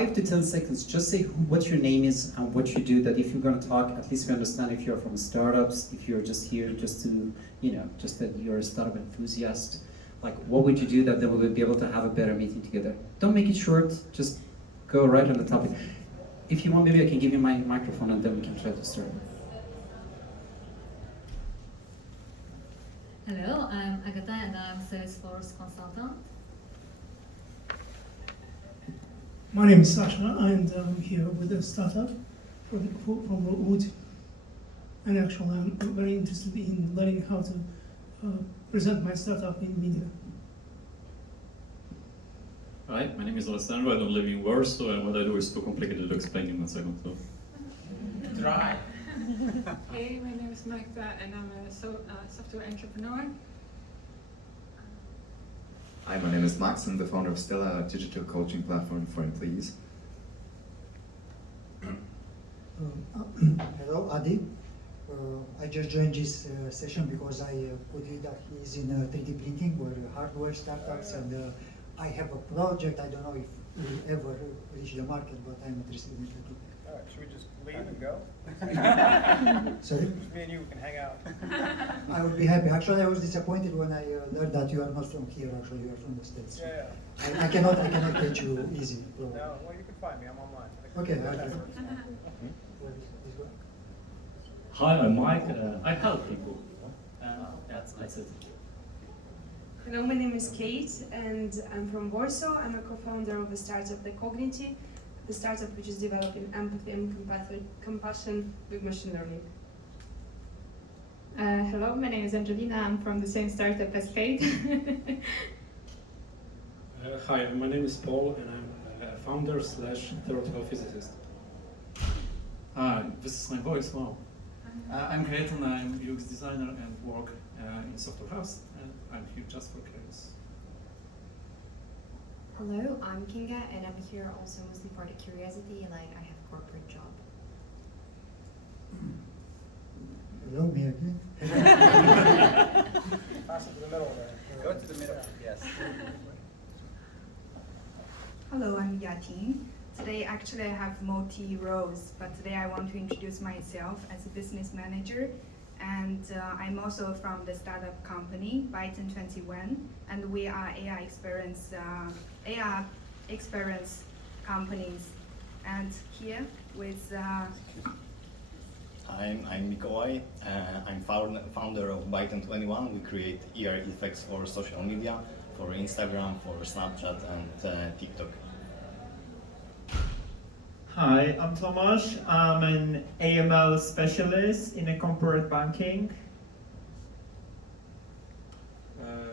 5 to 10 seconds, just say what your name is and what you do, that if you're going to talk, at least we understand if you're from startups, if you're just here just to, just that you're a startup enthusiast. Like, what would you do that we would be able to have a better meeting together? Don't make it short, just go right on the topic. If you want, maybe I can give you my microphone and then we can try to start. Hello, I'm Agatha and I'm Salesforce consultant. My name is Sasha and I'm here with a startup from Wood. And actually I'm very interested in learning how to present my startup in media. Hi, my name is Alessandro and I'm living in Warsaw, and what I do is too complicated to explain in a second. So. Try. Hey, my name is Magda and I'm a software entrepreneur. Hi, my name is Max. I'm the founder of Stella, a digital coaching platform for employees. Hello, Adi. I just joined this session because I could read that he's in 3D printing or hardware startups, and I have a project. I don't know if it will ever reach the market, but I'm interested in it. Should we just leave and go? Sorry? Me and you can hang out. I would be happy. Actually, I was disappointed when I learned that you are not from here. Actually, you are from the States. Yeah. I cannot get you easy. No, well, you can find me. I'm online. Okay. Hi, I'm Mike. I help people. That's it. Hello, my name is Kate and I'm from Warsaw. I'm a co-founder of the startup The Cognity, the startup which is developing empathy and compassion with machine learning. Hello, my name is Angelina. I'm from the same startup as Kate. Hi, my name is Paul and I'm a founder / theoretical physicist. Hi, this is my voice. Wow. I'm Gaetan. I'm UX designer and work in software house, and I'm here just for chaos. Hello, I'm Kinga and I'm here also mostly for the curiosity, like I have a corporate job. Hello, me again. Pass it to the middle there. Go to the middle, yes. Hello, I'm Yatin. Today actually I have multi-roles, but today I want to introduce myself as a business manager, and I'm also from the startup company Byton21, and we are AI experience companies. And here with I'm Mikołaj. I'm founder of Byton21. We create ear effects for social media, for Instagram, for Snapchat and TikTok. Hi, I'm Tomasz. I'm an AML specialist in a corporate banking.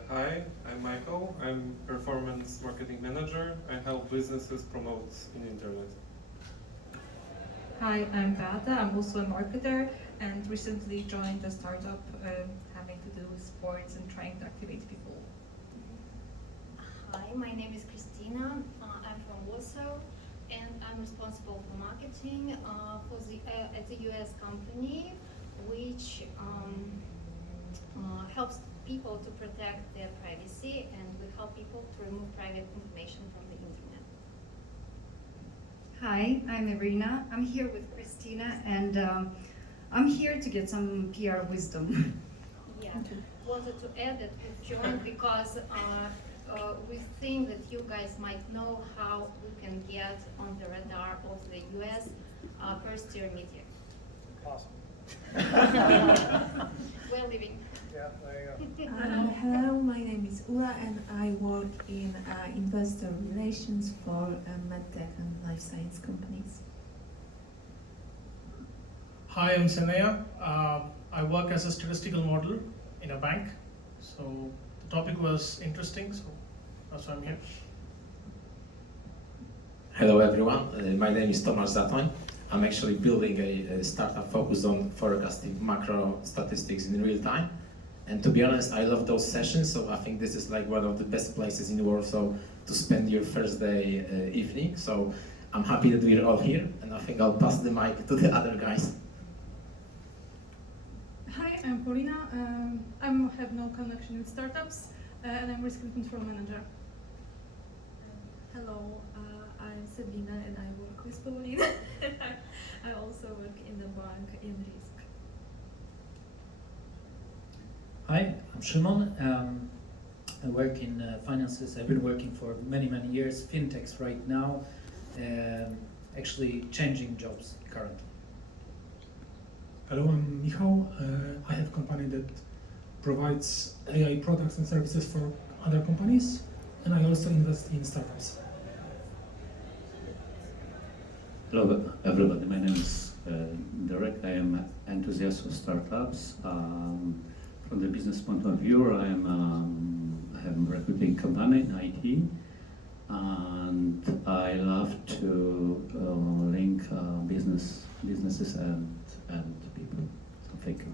Hi, I'm Michael. I'm performance marketing manager. I help businesses promote in the internet. Hi, I'm Beata. I'm also a marketer and recently joined a startup having to do with sports and trying to activate people. Hi, my name is Christina. I'm from Warsaw and I'm responsible for marketing at the US company, which helps people to protect their privacy, and we help people to remove private information from the internet. Hi, I'm Irina. I'm here with Christina, and I'm here to get some PR wisdom. Yeah, wanted to add that we've joined because we think that you guys might know how we can get on the radar of the US first-tier media. Awesome. We're living. Yeah, there you go. Hello, my name is Ura and I work in investor relations for medtech and life science companies. Hi, I'm Sanaya. I work as a statistical model in a bank. So the topic was interesting, so that's why I'm here. Hello everyone, my name is Tomasz Zatoń. I'm actually building a startup focused on forecasting macro statistics in real time. And to be honest, I love those sessions, so I think this is like one of the best places in the world to spend your first day evening. So I'm happy that we're all here, and I think I'll pass the mic to the other guys. Hi, I'm Paulina. I have no connection with startups, and I'm risk and control manager. Hello, I'm Sabina and I work with Paulina. I also work in the bank in risk. Hi, I'm Shimon. I work in finances. I've been working for many years, fintechs right now, actually changing jobs currently. Hello, I'm Michał. I have a company that provides AI products and services for other companies, and I also invest in startups. Hello everybody, my name is Derek. I am an enthusiast of startups. From the business point of view, I have a recruiting company in IT, and I love to link businesses and people. So thank you.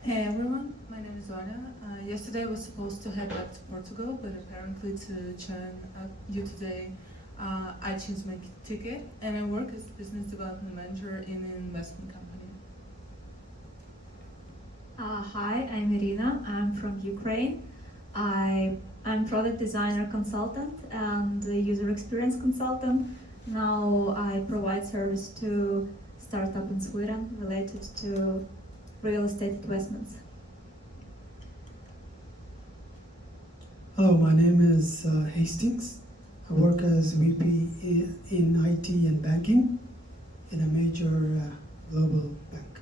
Hey everyone, my name is Vanya. Yesterday I was supposed to head back to Portugal, but apparently to join you today, I changed my ticket and I work as business development manager in an investment company. Hi, I'm Irina. I'm from Ukraine. I'm product designer consultant and user experience consultant. Now I provide service to startup in Sweden related to real estate investments. Hello, my name is Hastings. I work as VP in IT and banking in a major global bank.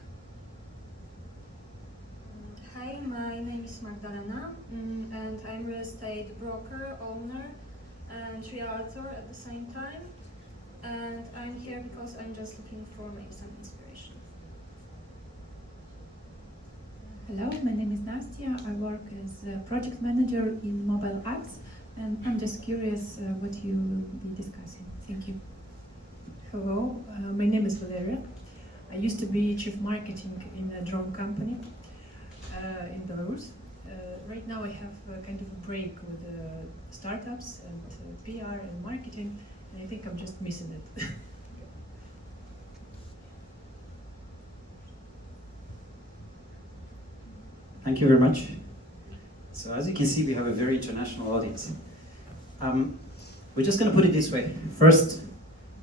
Hi, my name is Magdalena, and I'm real estate broker, owner, and realtor at the same time. And I'm here because I'm just looking for maybe some inspiration. Hello, my name is Nastya. I work as a project manager in mobile apps, and I'm just curious what you will be discussing. Thank you. Hello, my name is Valeria. I used to be chief marketing in a drone company in Belarus. Right now I have kind of a break with startups and PR and marketing, and I think I'm just missing it. Thank you very much. So as you can see, we have a very international audience. We're just going to put it this way. First,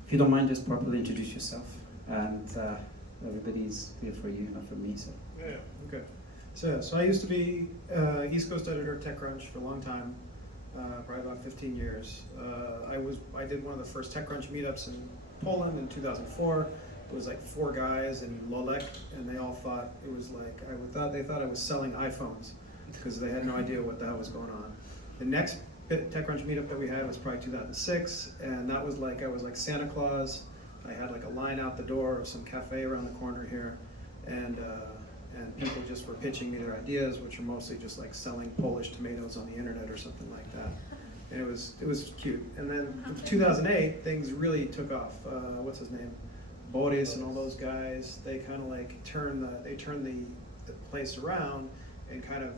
if you don't mind, just properly introduce yourself. And everybody's here for you, not for me. So. Yeah, okay. So I used to be East Coast editor at TechCrunch for a long time, probably about 15 years. I did one of the first TechCrunch meetups in Poland in 2004. It was like 4 guys in Lolek, and they all thought it was like, they thought I was selling iPhones because they had no idea what the hell was going on. The next TechCrunch meetup that we had was probably 2006, and that was like, I was like Santa Claus. I had like a line out the door of some cafe around the corner here, and people just were pitching me their ideas, which are mostly just like selling Polish tomatoes on the internet or something like that. And it was cute. And then in 2008, things really took off. What's his name? Boris and all those guys. They kind of like turned the place around and kind of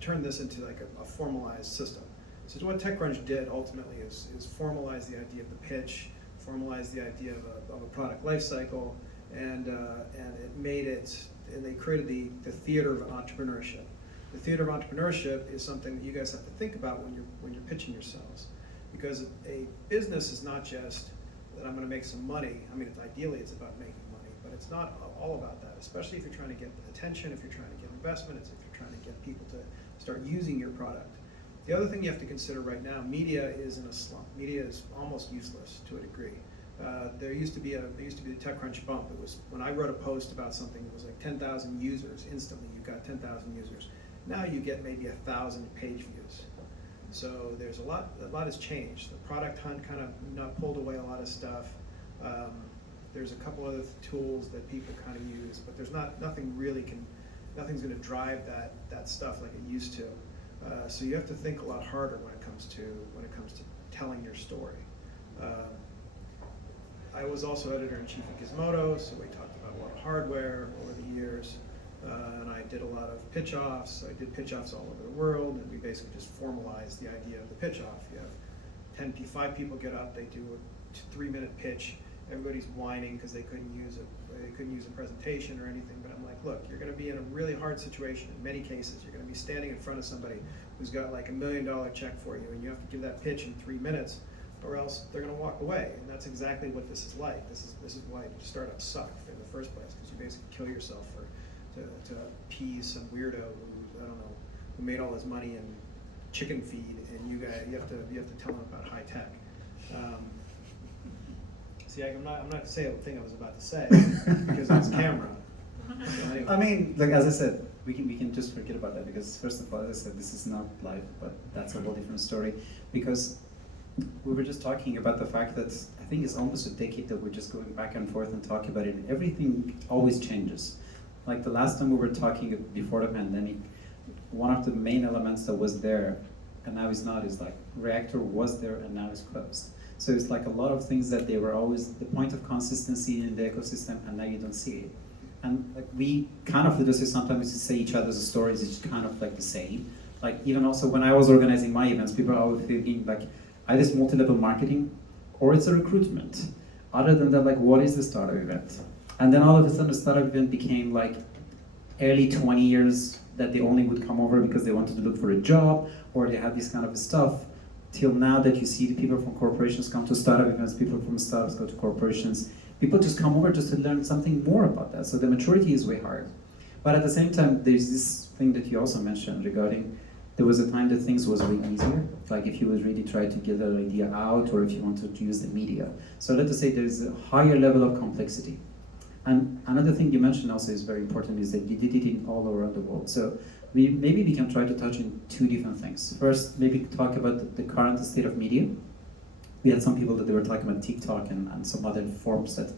turned this into like a formalized system. So what TechCrunch did ultimately is formalize the idea of the pitch, formalize the idea of a product lifecycle, and it made it. And they created the theater of entrepreneurship. The theater of entrepreneurship is something that you guys have to think about when you're pitching yourselves, because a business is not just that I'm going to make some money. I mean, ideally it's about making money, but it's not all about that. Especially if you're trying to get attention, if you're trying to get investment, if you're trying to get people to start using your product. The other thing you have to consider right now, media is in a slump. Media is almost useless to a degree. There used to be the TechCrunch bump. It was when I wrote a post about something, it was like 10,000 users. Instantly, you got 10,000 users. Now you get maybe 1,000 page views. So there's a lot has changed. The product hunt kind of pulled away a lot of stuff. There's a couple other tools that people kind of use, but there's nothing's going to drive that stuff like it used to. So you have to think a lot harder when it comes to telling your story. I was also editor-in-chief of Gizmodo, so we talked about a lot of hardware over the years, and I did a lot of pitch-offs. I did pitch-offs all over the world, and we basically just formalized the idea of the pitch-off. You have 5 people get up, they do a 3-minute pitch. Everybody's whining because they couldn't use a presentation or anything, but I'm like, look, you're going to be in a really hard situation in many cases. You're going to be standing in front of somebody who's got like $1 million check for you, and you have to give that pitch in 3 minutes. or else they're going to walk away. And that's exactly what this is like. This is why startups suck in the first place, because you basically kill yourself to appease some weirdo who, I don't know, who made all his money in chicken feed, and you have to tell him about high tech. See, I'm not saying the thing I was about to say because of this camera. So anyway. I mean, like as I said, we can just forget about that, because first of all, as I said, this is not live, but that's a whole different story. Because we were just talking about the fact that I think it's almost a decade that we're just going back and forth and talking about it, and everything always changes. Like the last time we were talking before the pandemic, one of the main elements that was there and now is not is like Reactor was there and now is closed. So it's like a lot of things that they were always the point of consistency in the ecosystem, and now you don't see it. And like we kind of do this sometimes to say each other's stories, it's kind of like the same. Like even also when I was organizing my events, people are always thinking like either it's multi-level marketing or it's a recruitment. Other than that, like what is the startup event? And then all of a sudden the startup event became like early 20 years that they only would come over because they wanted to look for a job, or they had this kind of stuff, till now that you see the people from corporations come to startup events, people from startups go to corporations. People just come over just to learn something more about that. So the maturity is way higher. But at the same time, there's this thing that you also mentioned regarding, there was a time that things was way easier. Like if you would really try to get an idea out, or if you wanted to use the media. So let us say there's a higher level of complexity. And another thing you mentioned also is very important, is that you did it in all around the world. So maybe we can try to touch on two different things. First, maybe talk about the current state of media. We had some people that they were talking about TikTok and some other forms that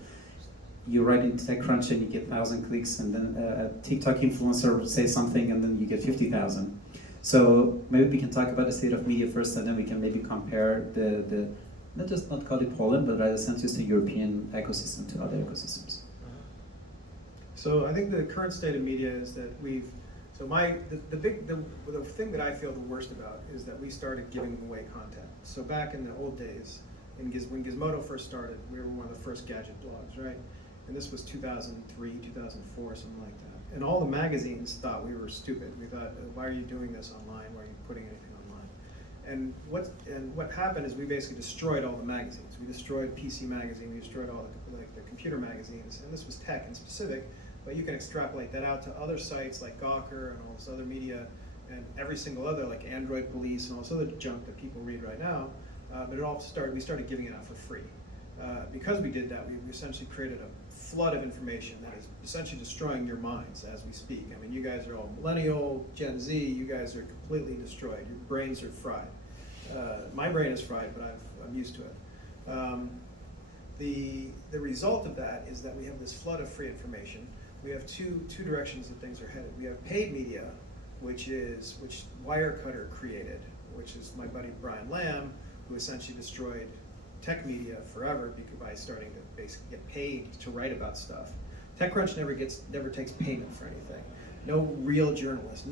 you write in TechCrunch and you get 1,000 clicks, and then a TikTok influencer will say something and then you get 50,000. So maybe we can talk about the state of media first, and then we can maybe compare the not call it Poland, but rather Central European ecosystem to other ecosystems. So I think the current state of media is that the thing that I feel the worst about is that we started giving away content. So back in the old days, when Gizmodo first started, we were one of the first gadget blogs, right? And this was 2003, 2004, something like that. And all the magazines thought we were stupid. We thought, why are you doing this online? Why are you putting anything online? And what happened is we basically destroyed all the magazines. We destroyed PC Magazine, we destroyed all the computer magazines, and this was tech in specific. But you can extrapolate that out to other sites like Gawker and all this other media, and every single other, like Android Police and all this other junk that people read right now. But we started giving it out for free. Because we did that, we essentially created a flood of information that is essentially destroying your minds as we speak. I mean, you guys are all millennial, Gen Z, you guys are completely destroyed. Your brains are fried. My brain is fried, but I'm used to it. The result of that is that we have this flood of free information. We have two directions that things are headed. We have paid media, which Wirecutter created, which is my buddy Brian Lamb, who essentially destroyed tech media forever by starting to basically get paid to write about stuff. TechCrunch never takes payment for anything. No real journalist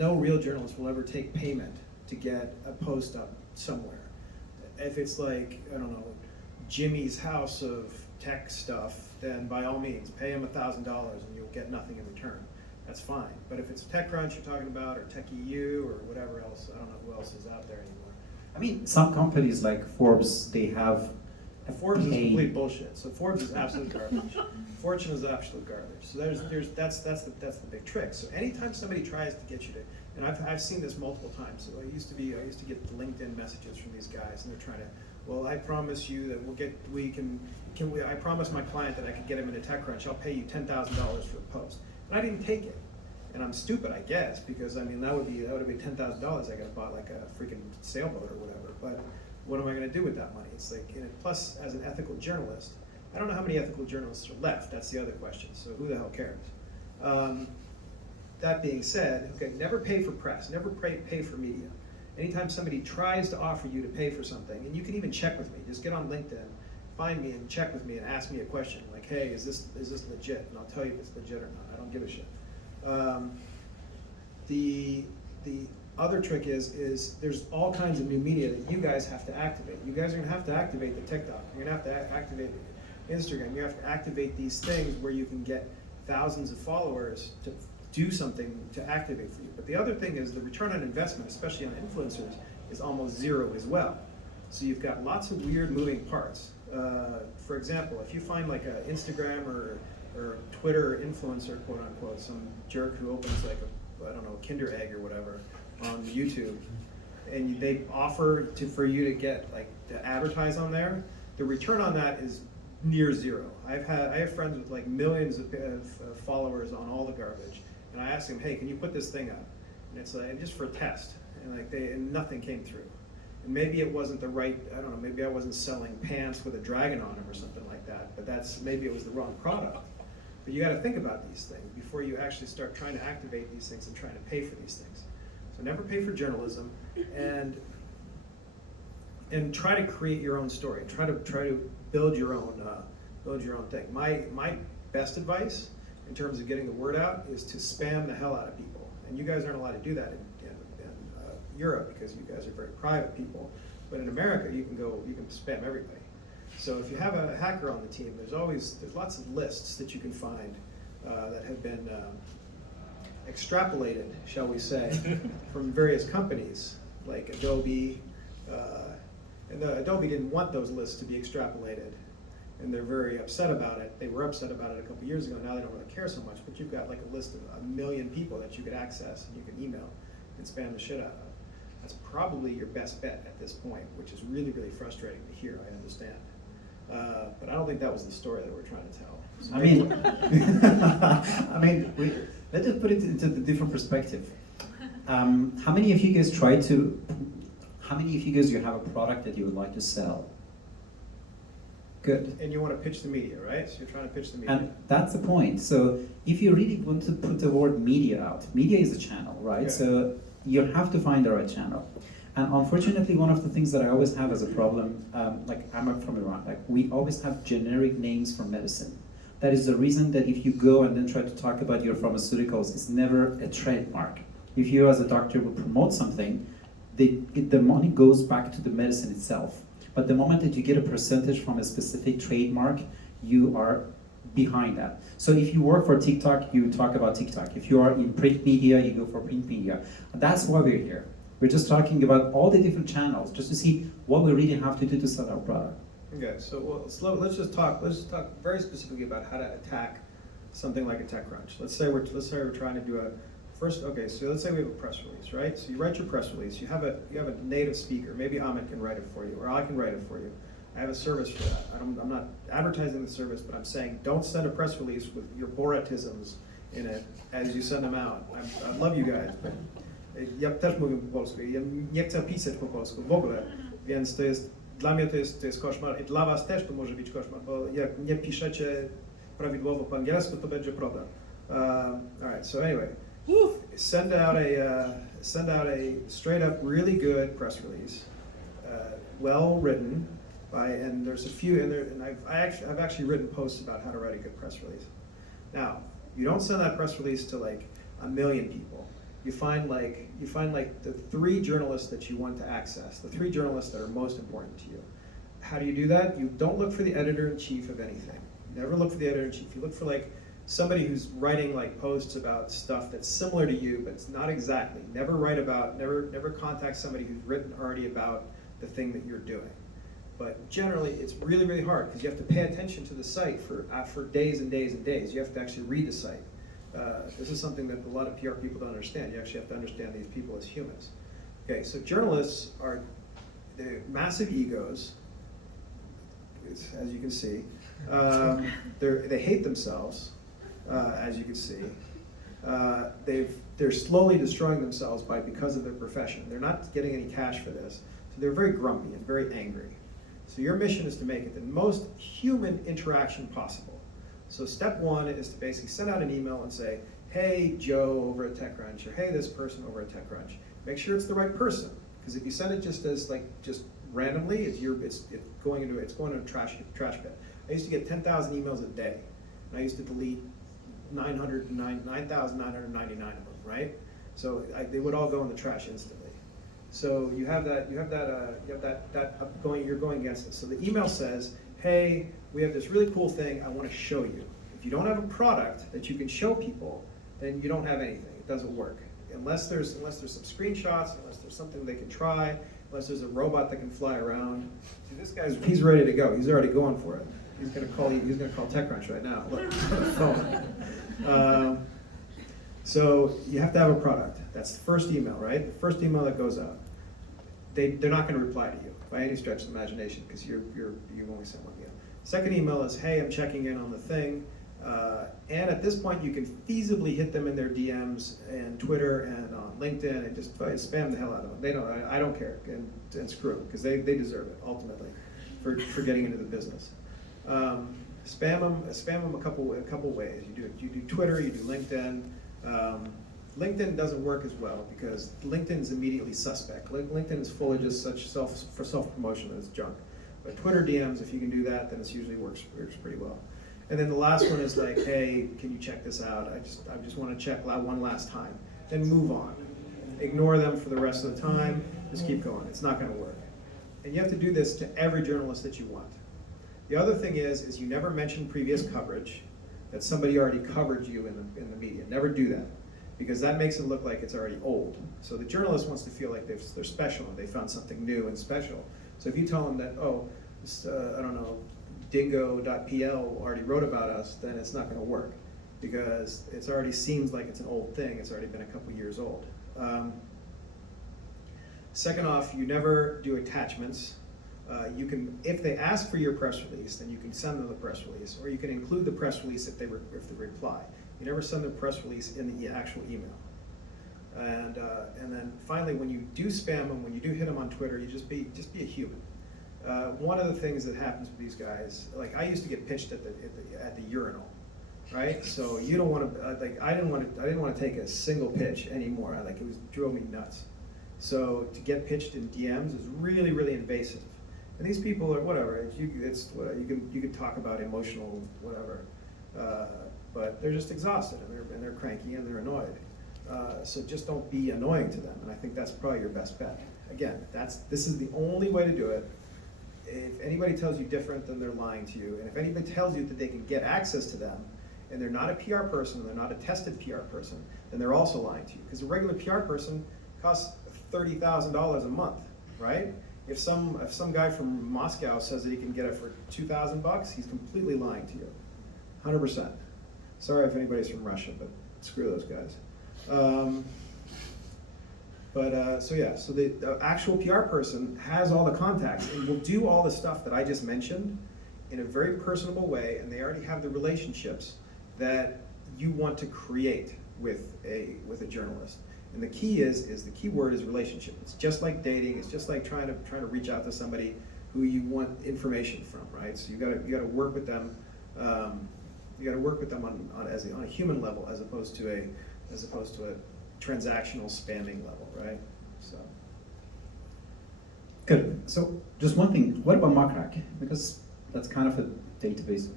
will ever take payment to get a post up somewhere. If it's like, I don't know, Jimmy's House of Tech stuff, then by all means, pay him $1,000 and you'll get nothing in return. That's fine. But if it's TechCrunch you're talking about, or TechEU, or whatever else, I don't know who else is out there anymore. I mean, some companies like Forbes, they have Forbes is complete bullshit. So Forbes is absolute garbage. Fortune is absolute garbage. So that's the big trick. So anytime somebody tries to get you to, and I've seen this multiple times. So I used to get LinkedIn messages from these guys, and they're trying to, well, I promise you that I promised my client that I could get him into TechCrunch. I'll pay you $10,000 for a post. And I didn't take it. And I'm stupid, I guess, because I mean that would have been $10,000. I could have bought like a freaking sailboat or whatever. But what am I going to do with that money? It's like, plus as an ethical journalist, I don't know how many ethical journalists are left. That's the other question. So who the hell cares? That being said, okay, never pay for press. Never pay for media. Anytime somebody tries to offer you to pay for something, and you can even check with me. Just get on LinkedIn, find me, and check with me, and ask me a question like, "Hey, is this legit?" And I'll tell you if it's legit or not. I don't give a shit. The other trick is there's all kinds of new media that you guys have to activate. You guys are going to have to activate the TikTok. You're going to have to activate Instagram. You have to activate these things where you can get thousands of followers to do something to activate for you. But the other thing is the return on investment, especially on influencers, is almost zero as well. So you've got lots of weird moving parts. For example, if you find like an Instagram or Twitter influencer, quote unquote, some jerk who opens like a, I don't know, Kinder Egg or whatever on YouTube, and they offer for you to get like to advertise on there, the return on that is near zero. I have friends with like millions of followers on all the garbage, and I asked them, hey, can you put this thing up? And it's like just for a test, and like and nothing came through. And maybe it wasn't the right, I don't know, maybe I wasn't selling pants with a dragon on them or something like that, but maybe it was the wrong product. But you got to think about these things before you actually start trying to activate these things and trying to pay for these things. So never pay for journalism, and try to create your own story. Try to build your own thing. My best advice in terms of getting the word out is to spam the hell out of people. And you guys aren't allowed to do that in Europe because you guys are very private people. But in America, you can spam everybody. So if you have a hacker on the team, there's lots of lists that you can find that have been extrapolated, shall we say, from various companies like Adobe. And Adobe didn't want those lists to be extrapolated, and they're very upset about it. They were upset about it a couple years ago. Now they don't really care so much. But you've got like a list of 1 million people that you could access and you can email and spam the shit out of. That's probably your best bet at this point, which is really, really frustrating to hear, I understand. But I don't think that was the story that we're trying to tell. So let's just put it into the different perspective. How many of you guys you have a product that you would like to sell? Good. And you want to pitch the media, right? So you're trying to pitch the media. And that's the point. So if you really want to put the word media out, media is a channel, right? Yeah. So you have to find the right channel. And unfortunately, one of the things that I always have as a problem, like I'm from Iran, like we always have generic names for medicine. That is the reason that if you go and then try to talk about your pharmaceuticals, it's never a trademark. If you as a doctor will promote something, the money goes back to the medicine itself. But the moment that you get a percentage from a specific trademark, you are behind that. So if you work for TikTok, you talk about TikTok. If you are in print media, you go for print media. That's why we're here. We're just talking about all the different channels, just to see what we really have to do to sell our product. Okay, so let's just talk very specifically about how to attack something like a TechCrunch. Let's say we're trying to do okay, so let's say we have a press release, right? So you write your press release, you have a native speaker, maybe Ahmed can write it for you, or I can write it for you. I have a service for that. I'm not advertising the service, but I'm saying don't send a press release with your Boratisms in it as you send them out. I love you guys, but ja też mówię po polsku. Ja nie chcę pisać po polsku w ogóle, więc dla mnie to jest koszmar i dla was też to może być koszmar, bo jak nie piszecie prawidłowo po angielsku, to będzie problem. All right, so anyway, send out a straight up really good press release, well written. And there's a few in there, and I've actually written posts about how to write a good press release. Now, you don't send that press release to like 1 million people. You find like the 3 journalists that you want to access, the 3 journalists that are most important to you. How do you do that? You don't look for the editor-in-chief of anything. Never look for the editor-in-chief. You look for like somebody who's writing like posts about stuff that's similar to you, but it's not exactly. Never contact somebody who's written already about the thing that you're doing. But generally, it's really, really hard because you have to pay attention to the site for days and days and days. You have to actually read the site. This is something that a lot of PR people don't understand. You actually have to understand these people as humans. Okay, so journalists they're massive egos, as you can see. They hate themselves, as you can see. They're slowly destroying themselves because of their profession. They're not getting any cash for this. So they're very grumpy and very angry. So your mission is to make it the most human interaction possible. So step 1 is to basically send out an email and say, hey, Joe over at TechCrunch, or hey, this person over at TechCrunch. Make sure it's the right person, because if you send it just randomly, it's going into a trash pit. I used to get 10,000 emails a day, and I used to delete 9,999 of them, right? So they would all go in the trash instantly. So you're going against it. So the email says, hey, we have this really cool thing I want to show you. If you don't have a product that you can show people, then you don't have anything. It doesn't work. Unless there's some screenshots, unless there's something they can try, unless there's a robot that can fly around. See, this guy's, he's ready to go. He's already going for it. He's gonna call TechCrunch right now. Look, on the phone. So you have to have a product. That's the first email, right? The first email that goes out. They're not gonna reply to you by any stretch of the imagination because you've only sent one email. Second email is, hey, I'm checking in on the thing. And at this point, you can feasibly hit them in their DMs and Twitter and on LinkedIn and just spam the hell out of them. They don't. I don't care, and screw them because they deserve it ultimately for getting into the business. Spam them a couple ways. You do Twitter, you do LinkedIn. LinkedIn doesn't work as well because LinkedIn is immediately suspect. LinkedIn is full of just such self-promotion that it's junk. But Twitter DMs, if you can do that, then it usually works pretty well. And then the last one is like, hey, can you check this out? I just want to check one last time. Then move on. Ignore them for the rest of the time. Just keep going. It's not going to work. And you have to do this to every journalist that you want. The other thing is you never mention previous coverage, that somebody already covered you in the media. Never do that, because that makes it look like it's already old. So the journalist wants to feel like they're special and they found something new and special. So if you tell them that, oh, I don't know, dingo.pl already wrote about us, then it's not going to work because it already seems like it's an old thing. It's already been a couple years old. Second off, you never do attachments. You can, if they ask for your press release, then you can send them the press release, or you can include the press release if they reply. You never send the press release in the actual email. And then finally, when you do spam them, when you do hit them on Twitter, you just be a human. One of the things that happens with these guys, like I used to get pitched at the urinal, right? So you don't want to I didn't want to take a single pitch anymore. Drove me nuts. So to get pitched in DMs is really, really invasive. And these people are whatever. You can talk about emotional whatever, but they're just exhausted and they're cranky and they're annoyed. So just don't be annoying to them. And I think that's probably your best bet. Again, this is the only way to do it. If anybody tells you different, then they're lying to you. And if anybody tells you that they can get access to them, and they're not a PR person, and they're not a tested PR person, then they're also lying to you. Because a regular PR person costs $30,000 a month, right? If some guy from Moscow says that he can get it for $2,000, he's completely lying to you, 100%. Sorry if anybody's from Russia, but screw those guys. So the actual PR person has all the contacts and will do all the stuff that I just mentioned in a very personable way, and they already have the relationships that you want to create with a journalist. And the key the key word is relationship. It's just like dating. It's just like trying to reach out to somebody who you want information from, right? So you got to work with them. You got to work with them on a human level as opposed to a transactional spamming level, right? So. Good. So just one thing. What about Muckrack? Because that's kind of a database of.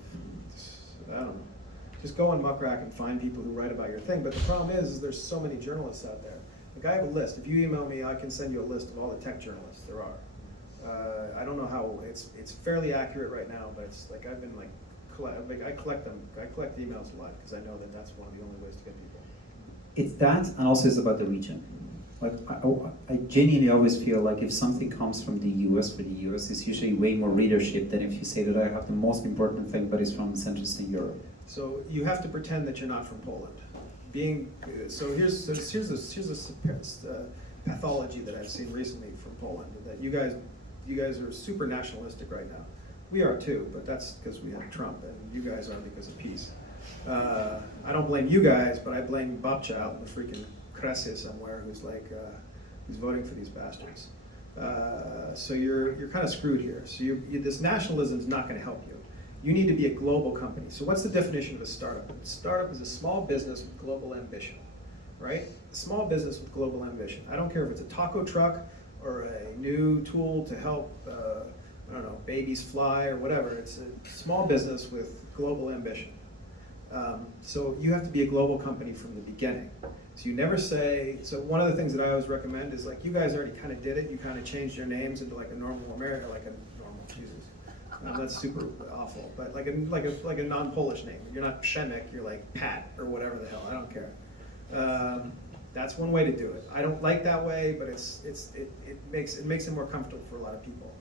I don't know. Just go on Muckrack and find people who write about your thing. But the problem is there's so many journalists out there. Like I have a list. If you email me, I can send you a list of all the tech journalists there are. I don't know how it's fairly accurate right now, but it's like I've been I collect them. I collect emails a lot because I know that that's one of the only ways to get people. It's that, and also it's about the region. Like I genuinely always feel like if something comes from the US for the US, it's usually way more readership than if you say that I have the most important thing, but it's from Central Eastern Europe. So you have to pretend that you're not from Poland. Here's a pathology that I've seen recently from Poland. That you guys are super nationalistic right now. We are too, but that's because we have Trump, and you guys are because of peace. I don't blame you guys, but I blame Babcha out in the freaking Kresy somewhere who's voting for these bastards. So you're kind of screwed here. So this nationalism is not going to help you. You need to be a global company. So what's the definition of a startup? A startup is a small business with global ambition, right? A small business with global ambition. I don't care if it's a taco truck or a new tool to help, I don't know, babies fly or whatever. It's a small business with global ambition. So you have to be a global company from the beginning. So you never say, so one of the things that I always recommend is like, you guys already kind of did it. You kind of changed your names into like a normal American, Jesus. That's super awful, but like a non-Polish name. You're not Przemek, you're like Pat or whatever the hell, I don't care. That's one way to do it. I don't like that way, but it makes it more comfortable for a lot of people,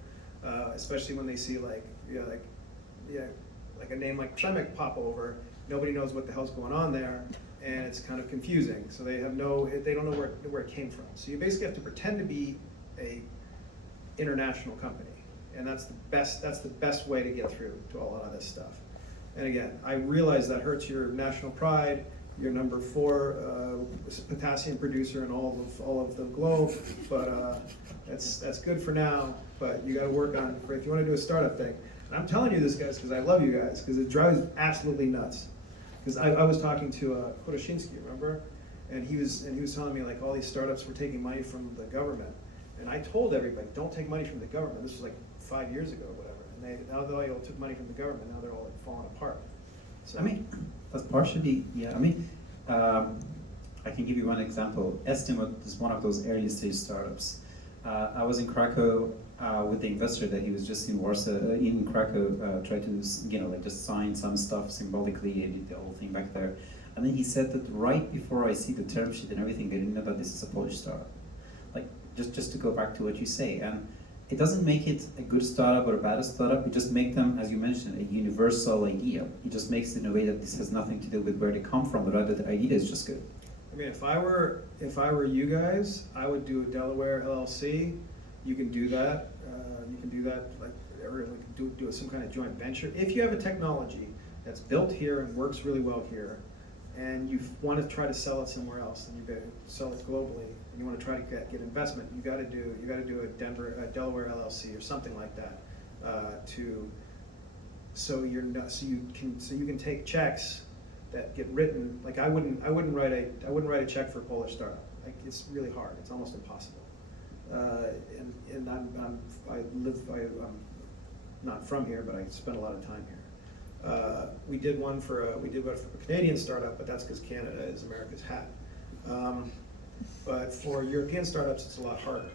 especially when they see like a name like Przemek pop over. Nobody knows what the hell's going on there, and it's kind of confusing. So they don't know where it came from. So you basically have to pretend to be a international company, and that's the best way to get through to a lot of this stuff. And again, I realize that hurts your national pride. You're number 4 potassium producer in all of the globe, but that's good for now. But you got to work on if you want to do a startup thing. And I'm telling you this, guys, because I love you guys, because it drives me absolutely nuts. Because I was talking to Kodoshinsky, remember, and he was telling me like all these startups were taking money from the government, and I told everybody don't take money from the government. This was like 5 years ago, or whatever. And now they all took money from the government. Now they're all like falling apart. So I mean, that's partially, yeah. I mean, I can give you one example. Estimate is one of those early stage startups. I was in Krakow with the investor that he was just in Warsaw, in Krakow, tried to, just sign some stuff symbolically. He did the whole thing back there. And then he said that right before I see the term sheet and everything, they didn't know that this is a Polish startup. Like, just to go back to what you say. And it doesn't make it a good startup or a bad startup. It just makes them, as you mentioned, a universal idea. It just makes it in a way that this has nothing to do with where they come from, but rather the idea is just good. I mean, if I were you guys, I would do a Delaware LLC. You can do that. You can do that, like, or we can do some kind of joint venture. If you have a technology that's built here and works really well here, and you want to try to sell it somewhere else, and you better sell it globally, and you want to try to get investment, you got to do a Delaware LLC or something like that, so you can take checks that get written. Like I wouldn't write a check for a Polish startup. Like, it's really hard. It's almost impossible. And I'm not from here, but I spent a lot of time here. We did one for a Canadian startup, but that's because Canada is America's hat. But for European startups, it's a lot harder.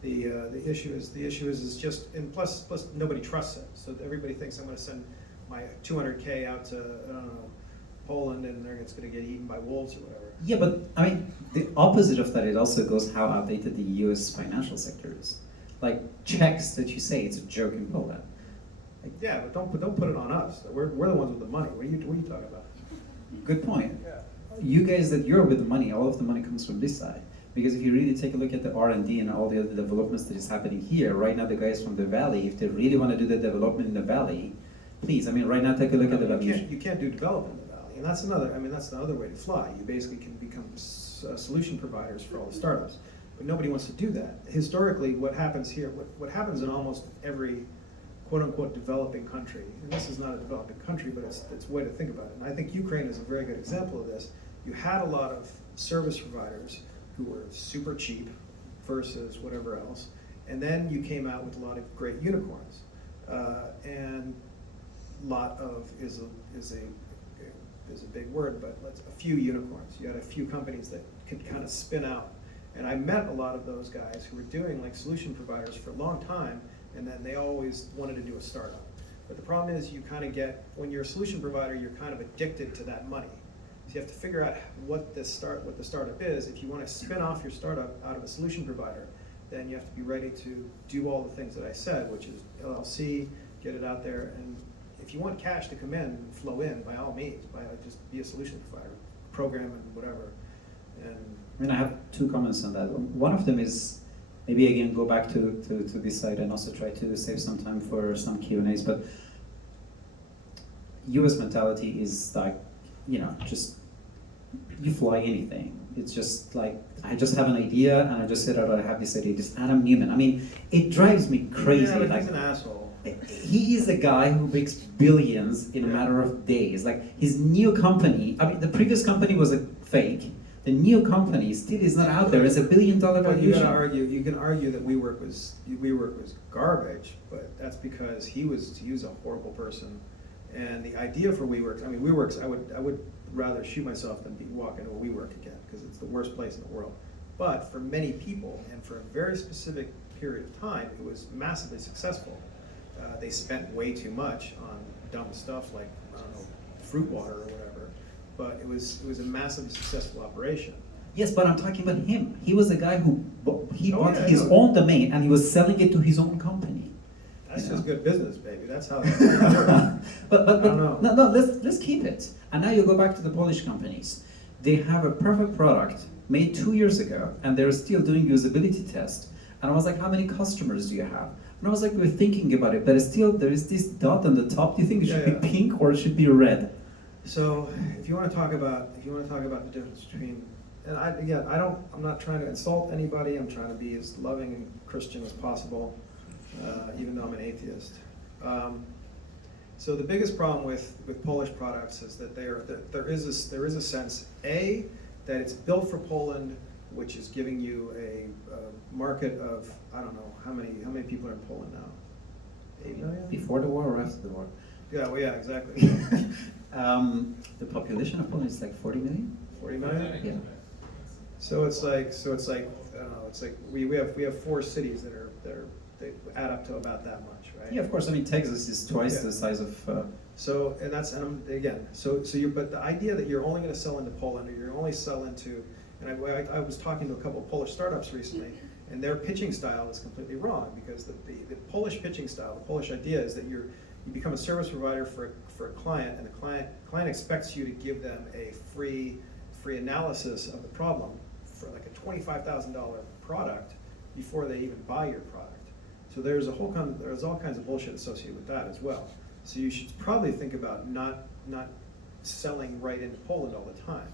The issue is just, and plus nobody trusts it. So everybody thinks I'm going to send my 200K out to, I don't know, Poland, and it's going to get eaten by wolves or whatever. Yeah, but I mean, the opposite of that, it also goes how outdated the US financial sector is. Like, checks that you say, it's a joke in Poland. Like, yeah, but don't put it on us. We're the ones with the money. What are you talking about? Good point. Yeah. You guys that you're with the money, all of the money comes from this side. Because if you really take a look at the R&D and all the other developments that is happening here, right now the guys from the Valley, if they really want to do the development in the Valley, please, I mean, right now take a look at the Valley. You can't do development in the Valley, and that's another way to fly. You basically can become solution providers for all the startups, but nobody wants to do that. Historically, what happens here, what happens in almost every quote-unquote developing country, and this is not a developing country, but it's a way to think about it, and I think Ukraine is a very good example of this. You had a lot of service providers who were super cheap versus whatever else, and then you came out with a lot of great unicorns, and lot of is a big word, but a few unicorns. You had a few companies that could kind of spin out, and I met a lot of those guys who were doing like solution providers for a long time, and then they always wanted to do a startup. But the problem is you kind of get, when you're a solution provider, you're kind of addicted to that money. So you have to figure out what the startup is. If you want to spin off your startup out of a solution provider, then you have to be ready to do all the things that I said, which is LLC, get it out there, and if you want cash to come in and flow in, by all means, just be a solution provider, program and whatever. And I mean, I have two comments on that. One of them is, maybe again go back to this side and also try to save some time for some Q&As, but US mentality is like, just you fly anything. It's just like, I just have an idea and I just said, I have this idea, this Adam Newman. I mean, it drives me crazy. Yeah, but like, he's an asshole. He is a guy who makes billions in a matter of days. Like, his new company, I mean, the previous company was a fake. The new company still is not out there. It's $1 billion valuation. You can argue that WeWork was garbage, but that's because he was a horrible person. And the idea for WeWork, I mean, WeWork's, I would rather shoot myself than walk into a WeWork again, because it's the worst place in the world. But for many people, and for a very specific period of time, it was massively successful. They spent way too much on dumb stuff like, I don't know, fruit water or whatever, but it was a massively successful operation. Yes, but I'm talking about him. He was the guy who bought yeah, his I know. own domain and he was selling it to his own company. That's You just know? good business, baby. That's how it works. But I don't know. no, let's keep it. And now you go back to the Polish companies. They have a perfect product made 2 years ago, and they're still doing usability tests. And I was like, how many customers do you have? And I was like, we're thinking about it, but still there is this dot on the top. Do you think it should be pink or it should be red? So if you want to talk about the difference between, and I'm not trying to insult anybody. I'm trying to be as loving and Christian as possible, even though I'm an atheist. So the biggest problem with Polish products is that there is a sense that it's built for Poland, which is giving you a market of, I don't know how many people are in Poland now. 8 million? Before the war or after the war? Yeah, well, yeah, exactly. The population of Poland is like 40 million. 40 million? Yeah. So it's like I don't know. It's like we have 4 cities that they add up to about that much, right? Yeah, of course. I mean, Texas is twice the size of. But the idea that you're only going to sell into Poland, or you're only sell into, and I was talking to a couple of Polish startups recently, and their pitching style is completely wrong, because the Polish pitching style, the Polish idea is that you become a service provider for a client, and the client expects you to give them a free analysis of the problem for like a $25,000 product before they even buy your product. So there's all kinds of bullshit associated with that as well. So you should probably think about not selling right into Poland all the time.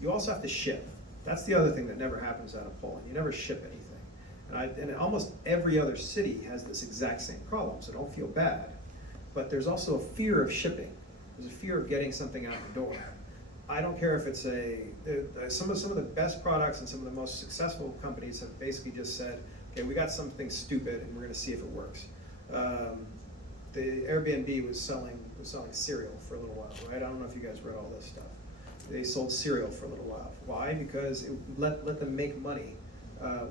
You also have to ship. That's the other thing that never happens out of Poland. You never ship anything. And almost every other city has this exact same problem, so don't feel bad. But there's also a fear of shipping. There's a fear of getting something out the door. I don't care if it's some of the best products and some of the most successful companies have basically just said, okay, we got something stupid and we're going to see if it works. The Airbnb was selling cereal for a little while, right? I don't know if you guys read all this stuff. They sold cereal for a little while. Why? Because it let them make money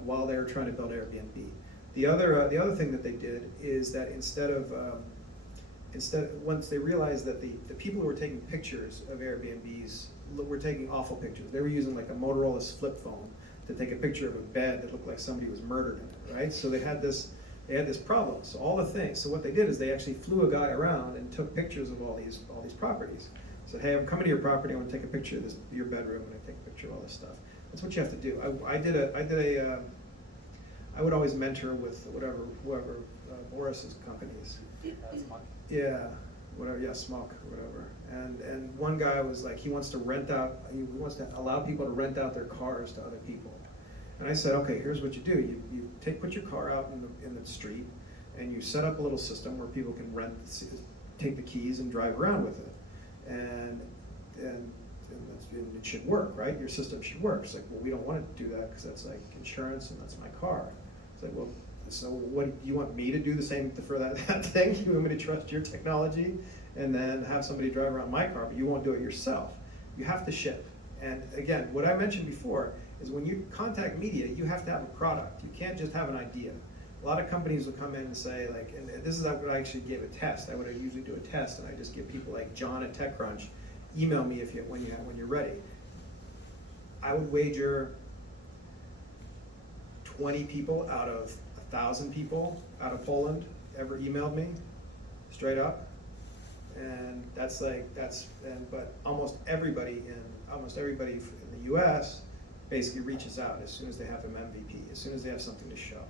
while they were trying to build Airbnb. The other thing that they did is that once they realized that the people who were taking pictures of Airbnbs were taking awful pictures. They were using like a Motorola's flip phone to take a picture of a bed that looked like somebody was murdered in it, right? So they had this problem. So all the things. So what they did is they actually flew a guy around and took pictures of all these properties. Said, hey, I'm coming to your property. I want to take a picture of your bedroom, and I take a picture of all this stuff. That's what you have to do. I would always mentor with whoever Boris's company is. Yeah, whatever. Yeah, Smoke or whatever. And one guy was like, he wants to allow people to rent out their cars to other people. And I said, okay, here's what you do. You put your car out in the street, and you set up a little system where people can take the keys and drive around with it. And it should work, right? Your system should work. It's like, well, we don't want to do that because that's like insurance and that's my car. It's like, well, so what do you want me to do the same for that thing? You want me to trust your technology and then have somebody drive around my car, but you won't do it yourself. You have to ship. And again, what I mentioned before is when you contact media, you have to have a product. You can't just have an idea. A lot of companies will come in and say, like, and this is what I actually gave a test. I would usually do a test, and I just give people like John at TechCrunch, email me when you're ready. I would wager 20 people out of 1,000 people out of Poland ever emailed me, straight up, and but almost everybody in the U.S. basically reaches out as soon as they have an MVP, as soon as they have something to show.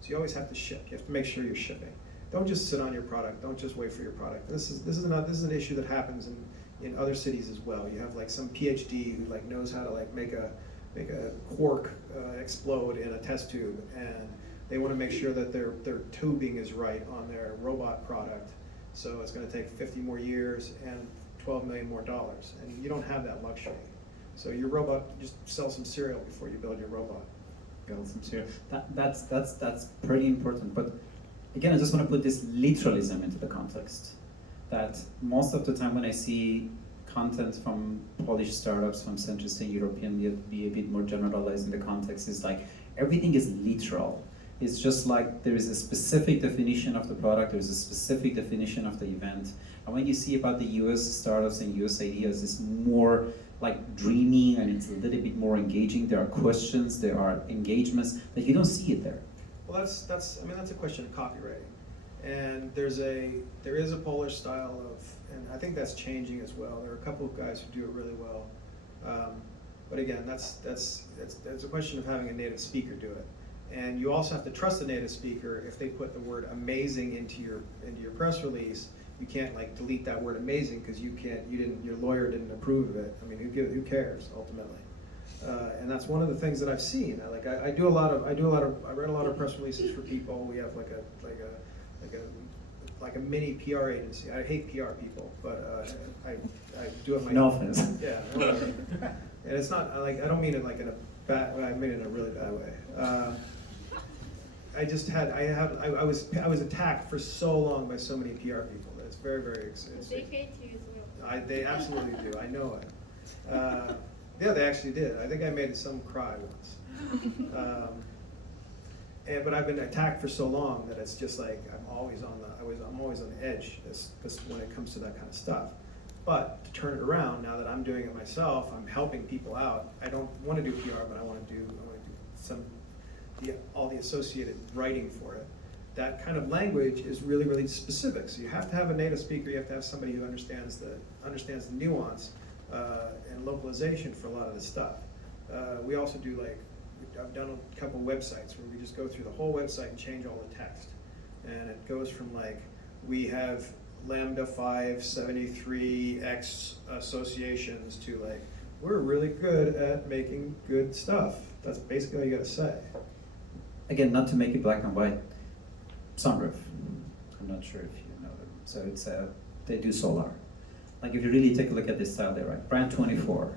So you always have to ship. You have to make sure you're shipping. Don't just sit on your product. Don't just wait for your product. This is an issue that happens in other cities as well. You have like some PhD who like knows how to like make a quark explode in a test tube, and they want to make sure that their tubing is right on their robot product. So it's going to take 50 more years and $12 million more, and you don't have that luxury. So your robot, just sell some cereal before you build your robot. Build some cereal. That's pretty important. But again, I just want to put this literalism into the context. That most of the time when I see content from Polish startups, from Central Eastern European, be a bit more generalized in the context, is like everything is literal. It's just like there is a specific definition of the product, there's a specific definition of the event. And when you see about the US startups and US ideas, it's more like dreamy and it's a little bit more engaging. There are questions, there are engagements that you don't see it there. Well, that's a question of copywriting, and there is a Polish style of, and I think that's changing as well. There are a couple of guys who do it really well, but again, that's a question of having a native speaker do it, and you also have to trust the native speaker. If they put the word amazing into your press release, you can't like delete that word amazing because your lawyer didn't approve of it. I mean, who cares ultimately? And that's one of the things that I've seen. I read a lot of press releases for people. We have like a mini PR agency. I hate PR people, but I do it myself. No offense. Yeah, whatever. And it's not I don't mean it like in a bad. I mean it in a really bad way. I was attacked for so long by so many PR people that it's very, very expensive. They hate you as well. They absolutely do. I know it. Yeah, they actually did. I think I made some cry once. But I've been attacked for so long that it's just like I'm always on the edge when it comes to that kind of stuff. But to turn it around, now that I'm doing it myself, I'm helping people out. I don't want to do PR, but I want to do all the associated writing for it. That kind of language is really, really specific. So you have to have a native speaker. You have to have somebody who understands the nuance and localization for a lot of this stuff. We also do I've done a couple websites where we just go through the whole website and change all the text. And it goes from we have Lambda 573X associations to we're really good at making good stuff. That's basically all you gotta say. Again, not to make it black and white, Sunroof. I'm not sure if you know them. So it's they do solar. Like if you really take a look at this style, they write Brand 24.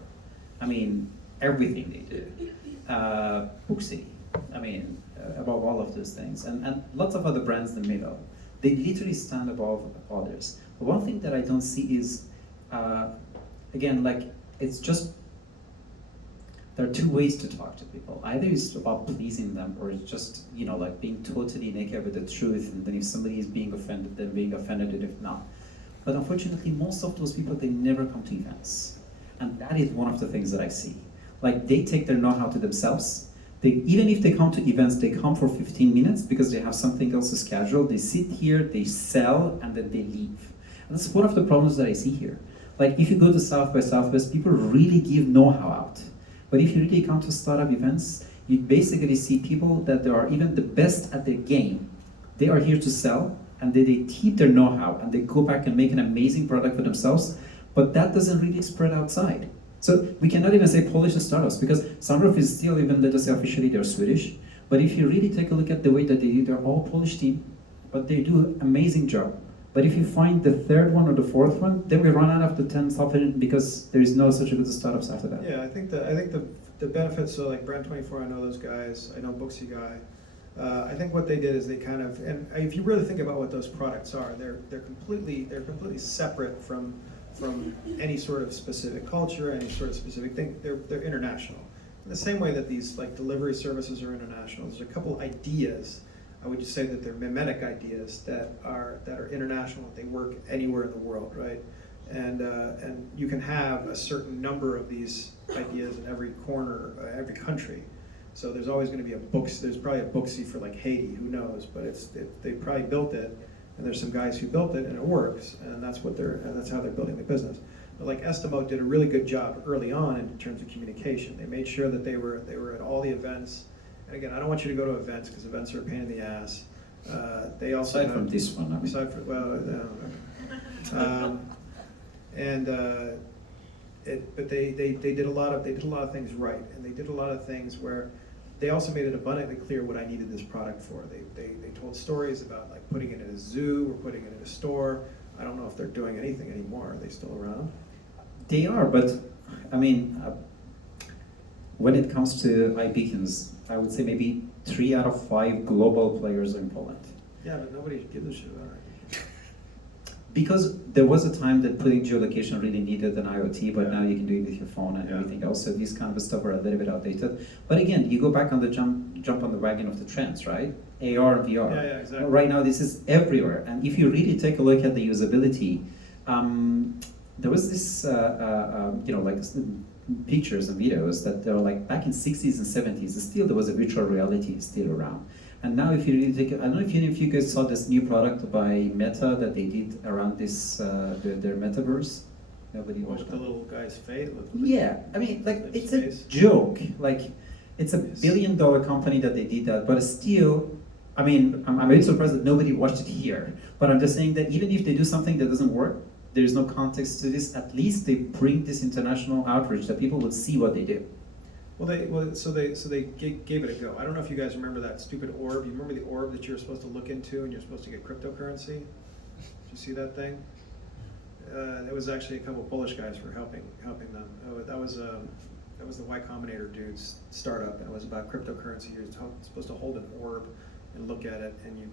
I mean, everything they do. Book City. I mean, above all of those things, and lots of other brands in the middle. They literally stand above others. But one thing that I don't see is, again, it's just. There are two ways to talk to people. Either it's about pleasing them, or it's just being totally naked with the truth. And then if somebody is being offended, then being offended, and if not. But unfortunately, most of those people, they never come to events. And that is one of the things that I see. They take their know-how to themselves. Even if they come to events, they come for 15 minutes because they have something else scheduled. They sit here, they sell, and then they leave. And that's one of the problems that I see here. If you go to South by Southwest, people really give know-how out. But if you really come to startup events, you basically see people that they are even the best at their game. They are here to sell, and they keep their know-how, and they go back and make an amazing product for themselves, but that doesn't really spread outside. So we cannot even say Polish startups, because Sunroof is still, even let us say officially they're Swedish, but if you really take a look at the way that they do, they're all Polish team, but they do an amazing job. But if you find the third one or the fourth one, then we run out of the 10 supplement because there is no such a good startups after that. Yeah, I think the benefits. So Brand 24, I know those guys. I know Booksy guy. I think what they did is they kind of, and if you really think about what those products are, they're completely separate from any sort of specific culture, any sort of specific thing. They're international. In the same way that these delivery services are international. There's a couple ideas. I would just say that they're mimetic ideas that are international. They work anywhere in the world, right? And you can have a certain number of these ideas in every corner, every country. So there's always going to be there's probably a Booksy for Haiti, who knows? But they probably built it, and there's some guys who built it, and it works, and that's how they're building the business. But Estimo did a really good job early on in terms of communication. They made sure that they were at all the events. And again, I don't want you to go to events because events are a pain in the ass. They also aside from this one, I mean. Aside from but they did a lot of things right, and they did a lot of things where they also made it abundantly clear what I needed this product for. They told stories about putting it in a zoo or putting it in a store. I don't know if they're doing anything anymore. Are they still around? They are, but I mean, when it comes to iBeacons, I would say maybe 3 out of 5 global players are in Poland. Yeah, but nobody gives a shit about it. because there was a time that putting geolocation really needed an IoT, but now you can do it with your phone and everything else. So these kind of stuff are a little bit outdated. But again, you go back on the jump on the wagon of the trends, right? AR and VR. Yeah, exactly. Right now, this is everywhere. And if you really take a look at the usability, there was this, like pictures and videos that they were like back in 60s and 70s. Still, there was a virtual reality still around. And now, if you really take, I don't know if you guys saw this new product by Meta that they did around this their metaverse. Nobody watched the little guy's face. Yeah, I mean, like it's a joke. Like it's $1 billion company that they did that, but still, I mean, I'm very surprised that nobody watched it here. But I'm just saying that even if they do something that doesn't work, there's no context to this. At least they bring this international outreach that people would see what they do. So they gave it a go. I don't know if you guys remember that stupid orb. You remember the orb that you were supposed to look into and you're supposed to get cryptocurrency? Did you see that thing? It was actually a couple of Polish guys were helping them. That was the Y Combinator dude's startup, and it was about cryptocurrency. You're supposed to hold an orb and look at it, and you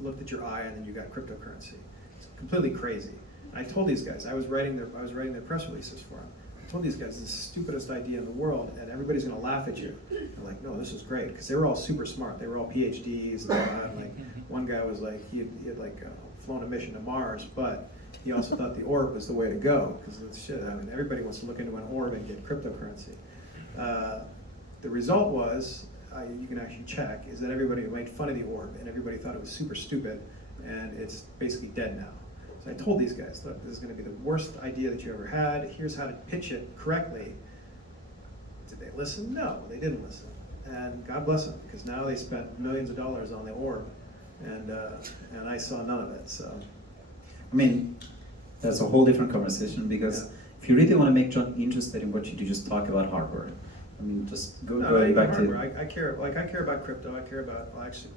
looked at your eye, and then you got cryptocurrency. It's completely crazy. I told these guys, I was writing their press releases for them. I told these guys, this is the stupidest idea in the world, and everybody's going to laugh at you. They're like, no, this is great, because they were all super smart. They were all PhDs. And all that. Like one guy was like, he had flown a mission to Mars, but he also thought the orb was the way to go, because shit. I mean, everybody wants to look into an orb and get cryptocurrency. The result was, you can actually check, is that everybody made fun of the orb, and everybody thought it was super stupid, and it's basically dead now. So I told these guys, look, this is going to be the worst idea that you ever had. Here's how to pitch it correctly. Did they listen? No, they didn't listen. And God bless them, because now they spent millions of dollars on the orb, and I saw none of it. So, I mean, that's a whole different conversation, because if you really want to make John interested in what you do, just talk about hardware. I mean, just go back to. I care about crypto. I care about. Well, actually,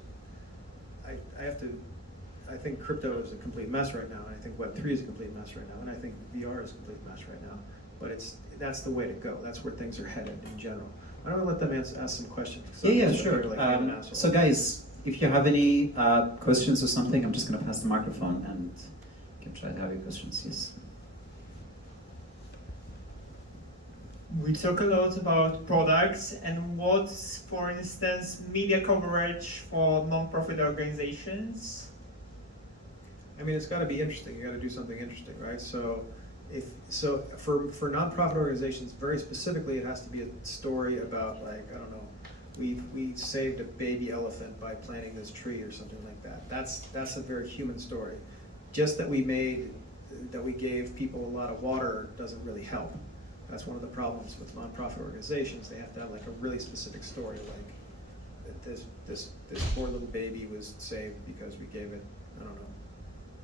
I think crypto is a complete mess right now, and I think Web3 is a complete mess right now, and I think VR is a complete mess right now. But that's the way to go. That's where things are headed in general. I don't want to let them ask some questions. Yeah, sure. So guys, if you have any questions or something, I'm just going to pass the microphone and you can try to have your questions. Yes. We talk a lot about products and what's, for instance, media coverage for non-profit organizations. I mean, it's got to be interesting. You got to do something interesting, right? So, for nonprofit organizations, very specifically, it has to be a story about, like, I don't know, we saved a baby elephant by planting this tree or something like that. That's a very human story. Just that we gave people a lot of water doesn't really help. That's one of the problems with nonprofit organizations. They have to have like a really specific story, like this poor little baby was saved because we gave it, I don't know,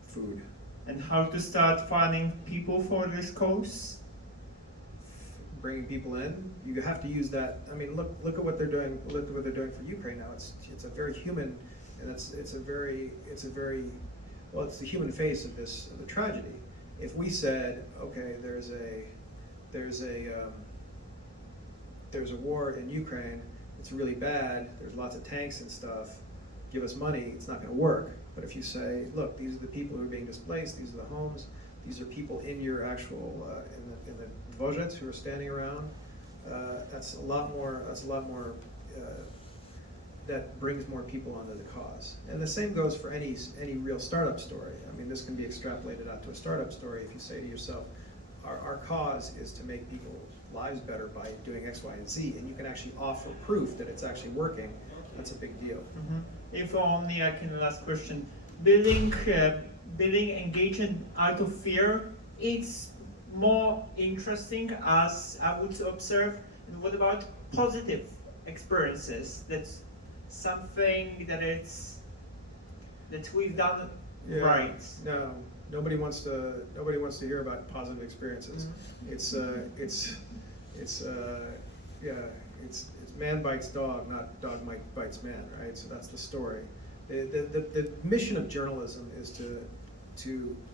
food. And how to start finding people for this cause? Bringing people in, you have to use that. I mean, look at what they're doing. Look at what they're doing for Ukraine now. It's a very human, and it's the human face of the tragedy. If we said, okay, there's a war in Ukraine, it's really bad, there's lots of tanks and stuff, give us money, it's not going to work. But if you say, look, these are the people who are being displaced, these are the homes, these are people in your actual, in the dvozhets who are standing around, that's a lot more, that brings more people onto the cause. And the same goes for any real startup story. I mean, this can be extrapolated out to a startup story if you say to yourself, our cause is to make people's lives better by doing X, Y, and Z, and you can actually offer proof that it's actually working. That's a big deal. Mm-hmm. If only I can last question. Building engagement out of fear, it's more interesting as I would observe. And what about positive experiences? That's something that we've done right. No. Nobody wants to hear about positive experiences. Mm-hmm. It's man bites dog, not dog bites man, right? So that's the story. The mission of journalism is to,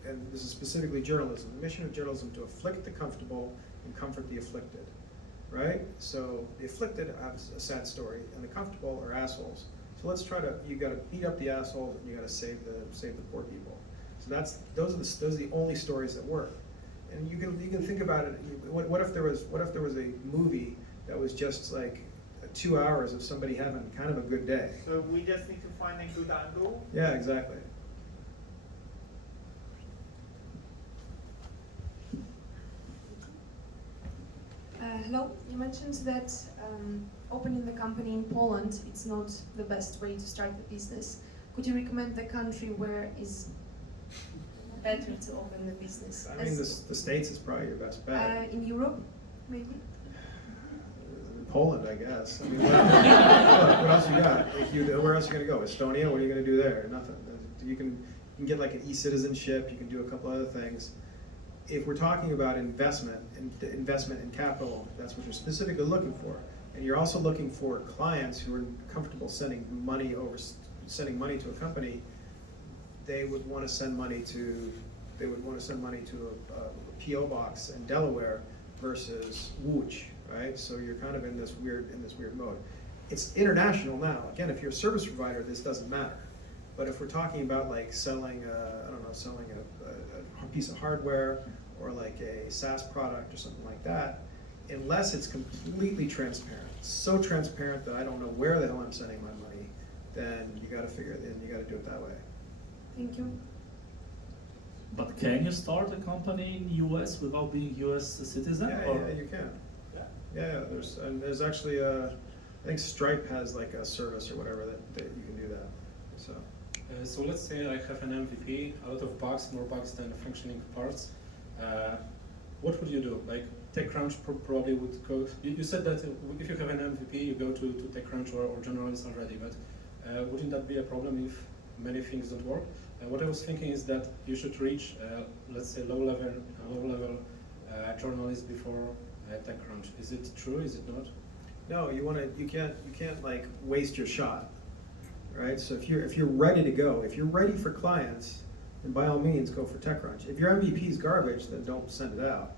and this is specifically journalism, the mission of journalism to afflict the comfortable and comfort the afflicted, right? So the afflicted have a sad story, and the comfortable are assholes. So let's you got to beat up the assholes, and you got to save the poor people. So those are the only stories that work. And you can think about it. What if there was a movie that was just like 2 hours of somebody having kind of a good day? So we just need to find a good angle. Yeah, exactly. Hello, you mentioned that opening the company in Poland, it's not the best way to start the business. Could you recommend the country where is better to open the business? I mean, the States is probably your best bet. In Europe, maybe? Poland, I guess. I mean, what else you got? Where else are you going to go? Estonia? What are you going to do there? Nothing. You can get like an e-citizenship. You can do a couple other things. If we're talking about investment in capital, that's what you're specifically looking for. And you're also looking for clients who are comfortable sending money to a company. They would want to send money to a PO box in Delaware versus Łódź, right? So you're kind of in this weird mode. It's international now. Again, if you're a service provider, this doesn't matter. But if we're talking about like selling a piece of hardware or like a SaaS product or something like that, unless it's completely transparent, so transparent that I don't know where the hell I'm sending my money, then you got to do it that way. Thank you. But can you start a company in US without being US citizen? Yeah, you can. Yeah, there's actually I think Stripe has like a service or whatever that you can do that. So. So let's say I have an MVP, a lot of bugs, more bugs than functioning parts. What would you do? Like TechCrunch probably would go. You said that if you have an MVP, you go to TechCrunch or Generalist already, but wouldn't that be a problem if many things don't work? What I was thinking is that you should reach, let's say, low-level journalists before TechCrunch. Is it true? Is it not? No, you can't like waste your shot, right? So if you're ready to go, if you're ready for clients, then by all means go for TechCrunch. If your MVP is garbage, then don't send it out.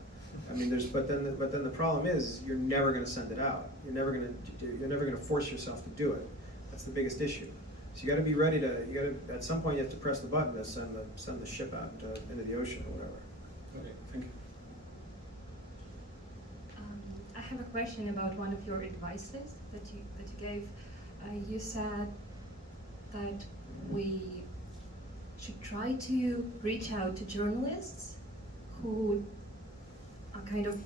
I mean, but then the problem is you're never going to send it out. You're never going to force yourself to do it. That's the biggest issue. So you got to be ready to. At some point you have to press the button to send the ship out into the ocean or whatever. Okay, thank you. I have a question about one of your advices that you gave. You said that we should try to reach out to journalists who are kind of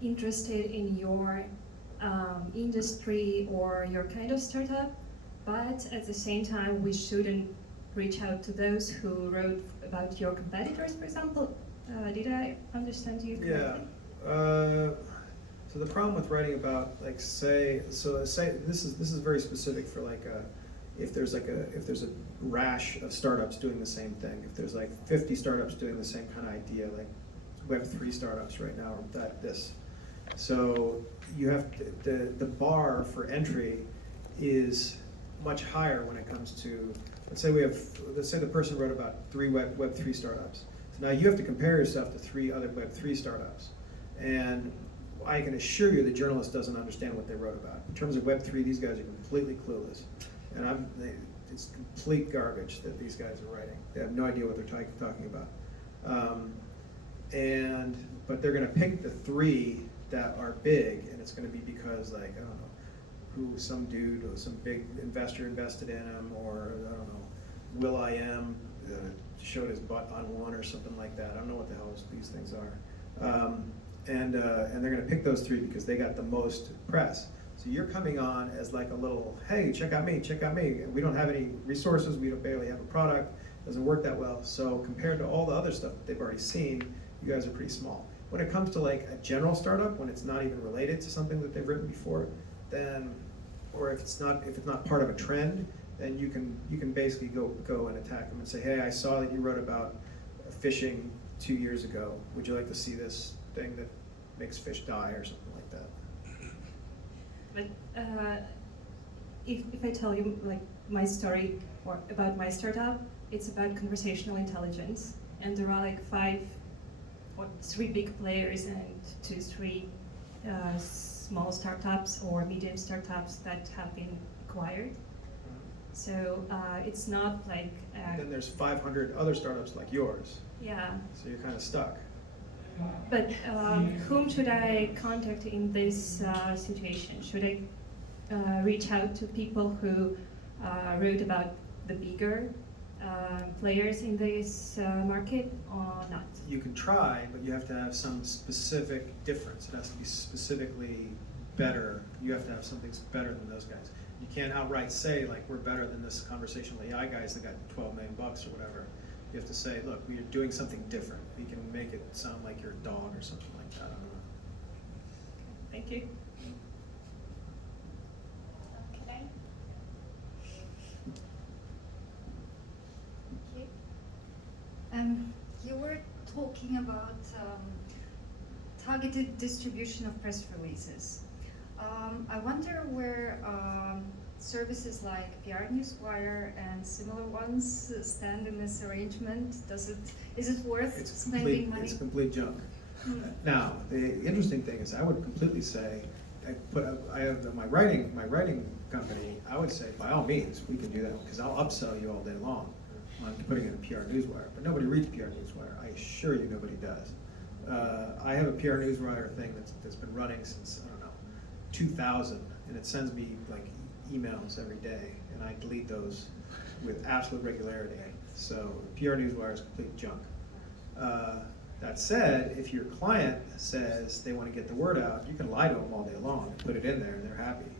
interested in your industry or your kind of startup, but at the same time we shouldn't reach out to those who wrote about your competitors, for example. Did I understand you correctly? Yeah. So the problem with writing about, like, say this is very specific for like if there's a rash of startups doing the same thing. If there's like 50 startups doing the same kind of idea, like Web3 startups right now, or this. So you have the bar for entry is much higher when it comes to, let's say the person wrote about 3 Web3 startups. So now you have to compare yourself to 3 other Web3 startups, and I can assure you the journalist doesn't understand what they wrote about. In terms of Web3, these guys are completely clueless, and it's complete garbage that these guys are writing. They have no idea what they're talking about. But they're going to pick the 3 that are big, and it's going to be because, like, I don't know, some dude or some big investor invested in them, or I don't know, Will.i.am showed his butt on one or something like that. I don't know what the hell these things are. And they're going to pick those 3 because they got the most press. So you're coming on as like a little, hey, check out me, check out me. We don't have any resources, we don't barely have a product, doesn't work that well. So compared to all the other stuff that they've already seen, you guys are pretty small. When it comes to like a general startup, when it's not even related to something that they've written before, then, or if it's not part of a trend, then you can basically go and attack them and say, hey, I saw that you wrote about fishing 2 years ago. Would you like to see this thing that makes fish die or something like that? But if I tell you like my story or about my startup, it's about conversational intelligence, and there are like 3 big players and 2-3 small startups or medium startups that have been acquired. So it's not like. Then there's 500 other startups like yours. Yeah. So you're kind of stuck. But whom should I contact in this situation? Should I reach out to people who wrote about the bigger players in this market or not? You can try, but you have to have some specific difference. It has to be specifically better. You have to have something better than those guys. You can't outright say, like, we're better than this conversational AI guys that got 12 million bucks or whatever. You have to say, look, we're doing something different. We can make it sound like you're a dog or something like that. I don't know. Thank you. Okay. You were talking about targeted distribution of press releases. I wonder where services like PR Newswire and similar ones stand in this arrangement. Is it worth spending money? It's complete junk. Now, the interesting thing is, I would completely say, I have my writing company. I would say, by all means, we can do that because I'll upsell you all day long on putting in a PR Newswire. But nobody reads PR Newswire. I assure you, nobody does. I have a PR Newswire thing that's been running since, I don't know, 2000, and it sends me like emails every day, and I delete those with absolute regularity. So PR Newswire is complete junk. That said, if your client says they want to get the word out, you can lie to them all day long and put it in there, and they're happy.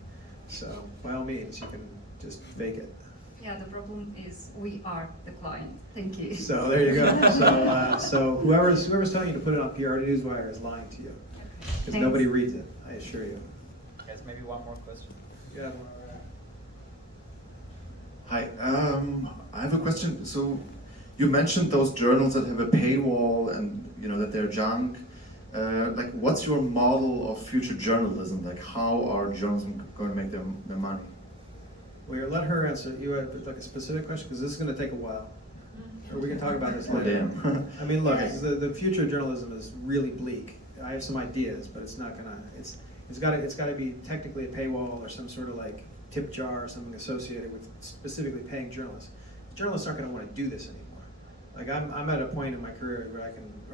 So by all means, you can just fake it. Yeah, the problem is we are the client. Thank you. So there you go. So whoever's telling you to put it on PR Newswire is lying to you, because nobody reads it. I assure you. Yes, maybe one more question. Yeah. Hi, I have a question. So you mentioned those journals that have a paywall and that they're junk. Like, what's your model of future journalism? Like, how are journalism going to make their money? Well, let her answer. You have like a specific question, because this is going to take a while. Or we can talk about this later. I mean, look, the future of journalism is really bleak. I have some ideas, but it's not gonna. It's got to be technically a paywall or some sort of like tip jar or something associated with specifically paying journalists. Journalists aren't going to want to do this anymore. Like I'm at a point in my career where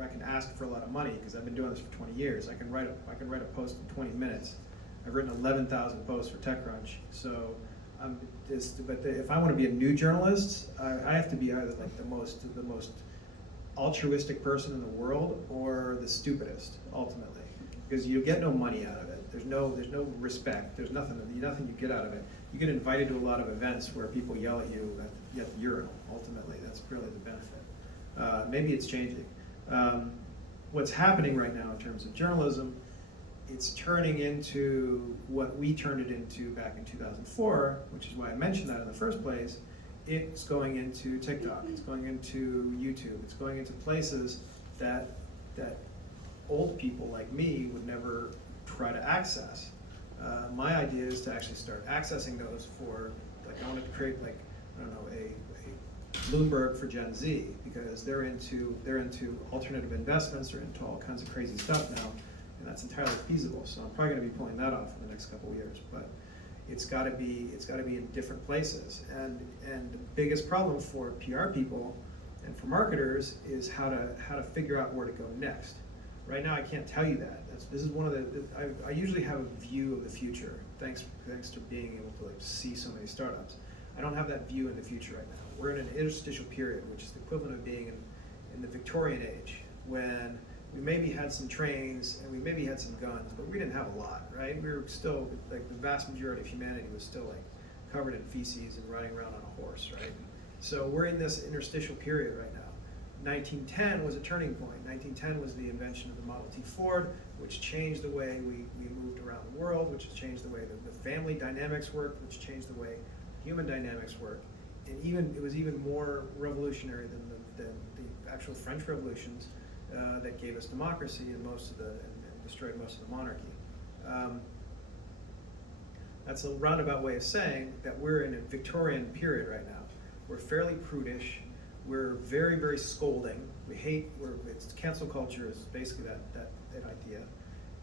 I can ask for a lot of money because I've been doing this for 20 years. I can write a post in 20 minutes. I've written 11,000 posts for TechCrunch. So if I want to be a new journalist, I have to be either like the most altruistic person in the world or the stupidest ultimately, because you get no money out of it. There's no respect. There's nothing you get out of it. You get invited to a lot of events where people yell at you at the urinal. Ultimately, that's really the benefit. Maybe it's changing. What's happening right now in terms of journalism, it's turning into what we turned it into back in 2004, which is why I mentioned that in the first place. It's going into TikTok, it's going into YouTube, it's going into places that old people like me would never try to access. My idea is to actually start accessing those for, like, I want to create, like, I don't know, a Bloomberg for Gen Z, because they're into alternative investments, they're into all kinds of crazy stuff now, and that's entirely feasible. So I'm probably going to be pulling that off in the next couple of years, but it's got to be in different places. And the biggest problem for PR people and for marketers is how to figure out where to go next. Right now, I can't tell you that. This is one of the. I usually have a view of the future, thanks to being able to, like, see so many startups. I don't have that view in the future right now. We're in an interstitial period, which is the equivalent of being in the Victorian age, when we maybe had some trains and we maybe had some guns, but we didn't have a lot, right? We were still, like, the vast majority of humanity was still, like, covered in feces and riding around on a horse, right? So we're in this interstitial period right now. 1910 was a turning point. 1910 was the invention of the Model T Ford, which changed the way we moved around the world, which has changed the way the family dynamics work, which changed the way human dynamics work. And it was even more revolutionary than the actual French revolutions that gave us democracy and destroyed most of the monarchy. That's a roundabout way of saying that we're in a Victorian period right now. We're fairly prudish. We're very, very scolding. It's cancel culture is basically that idea.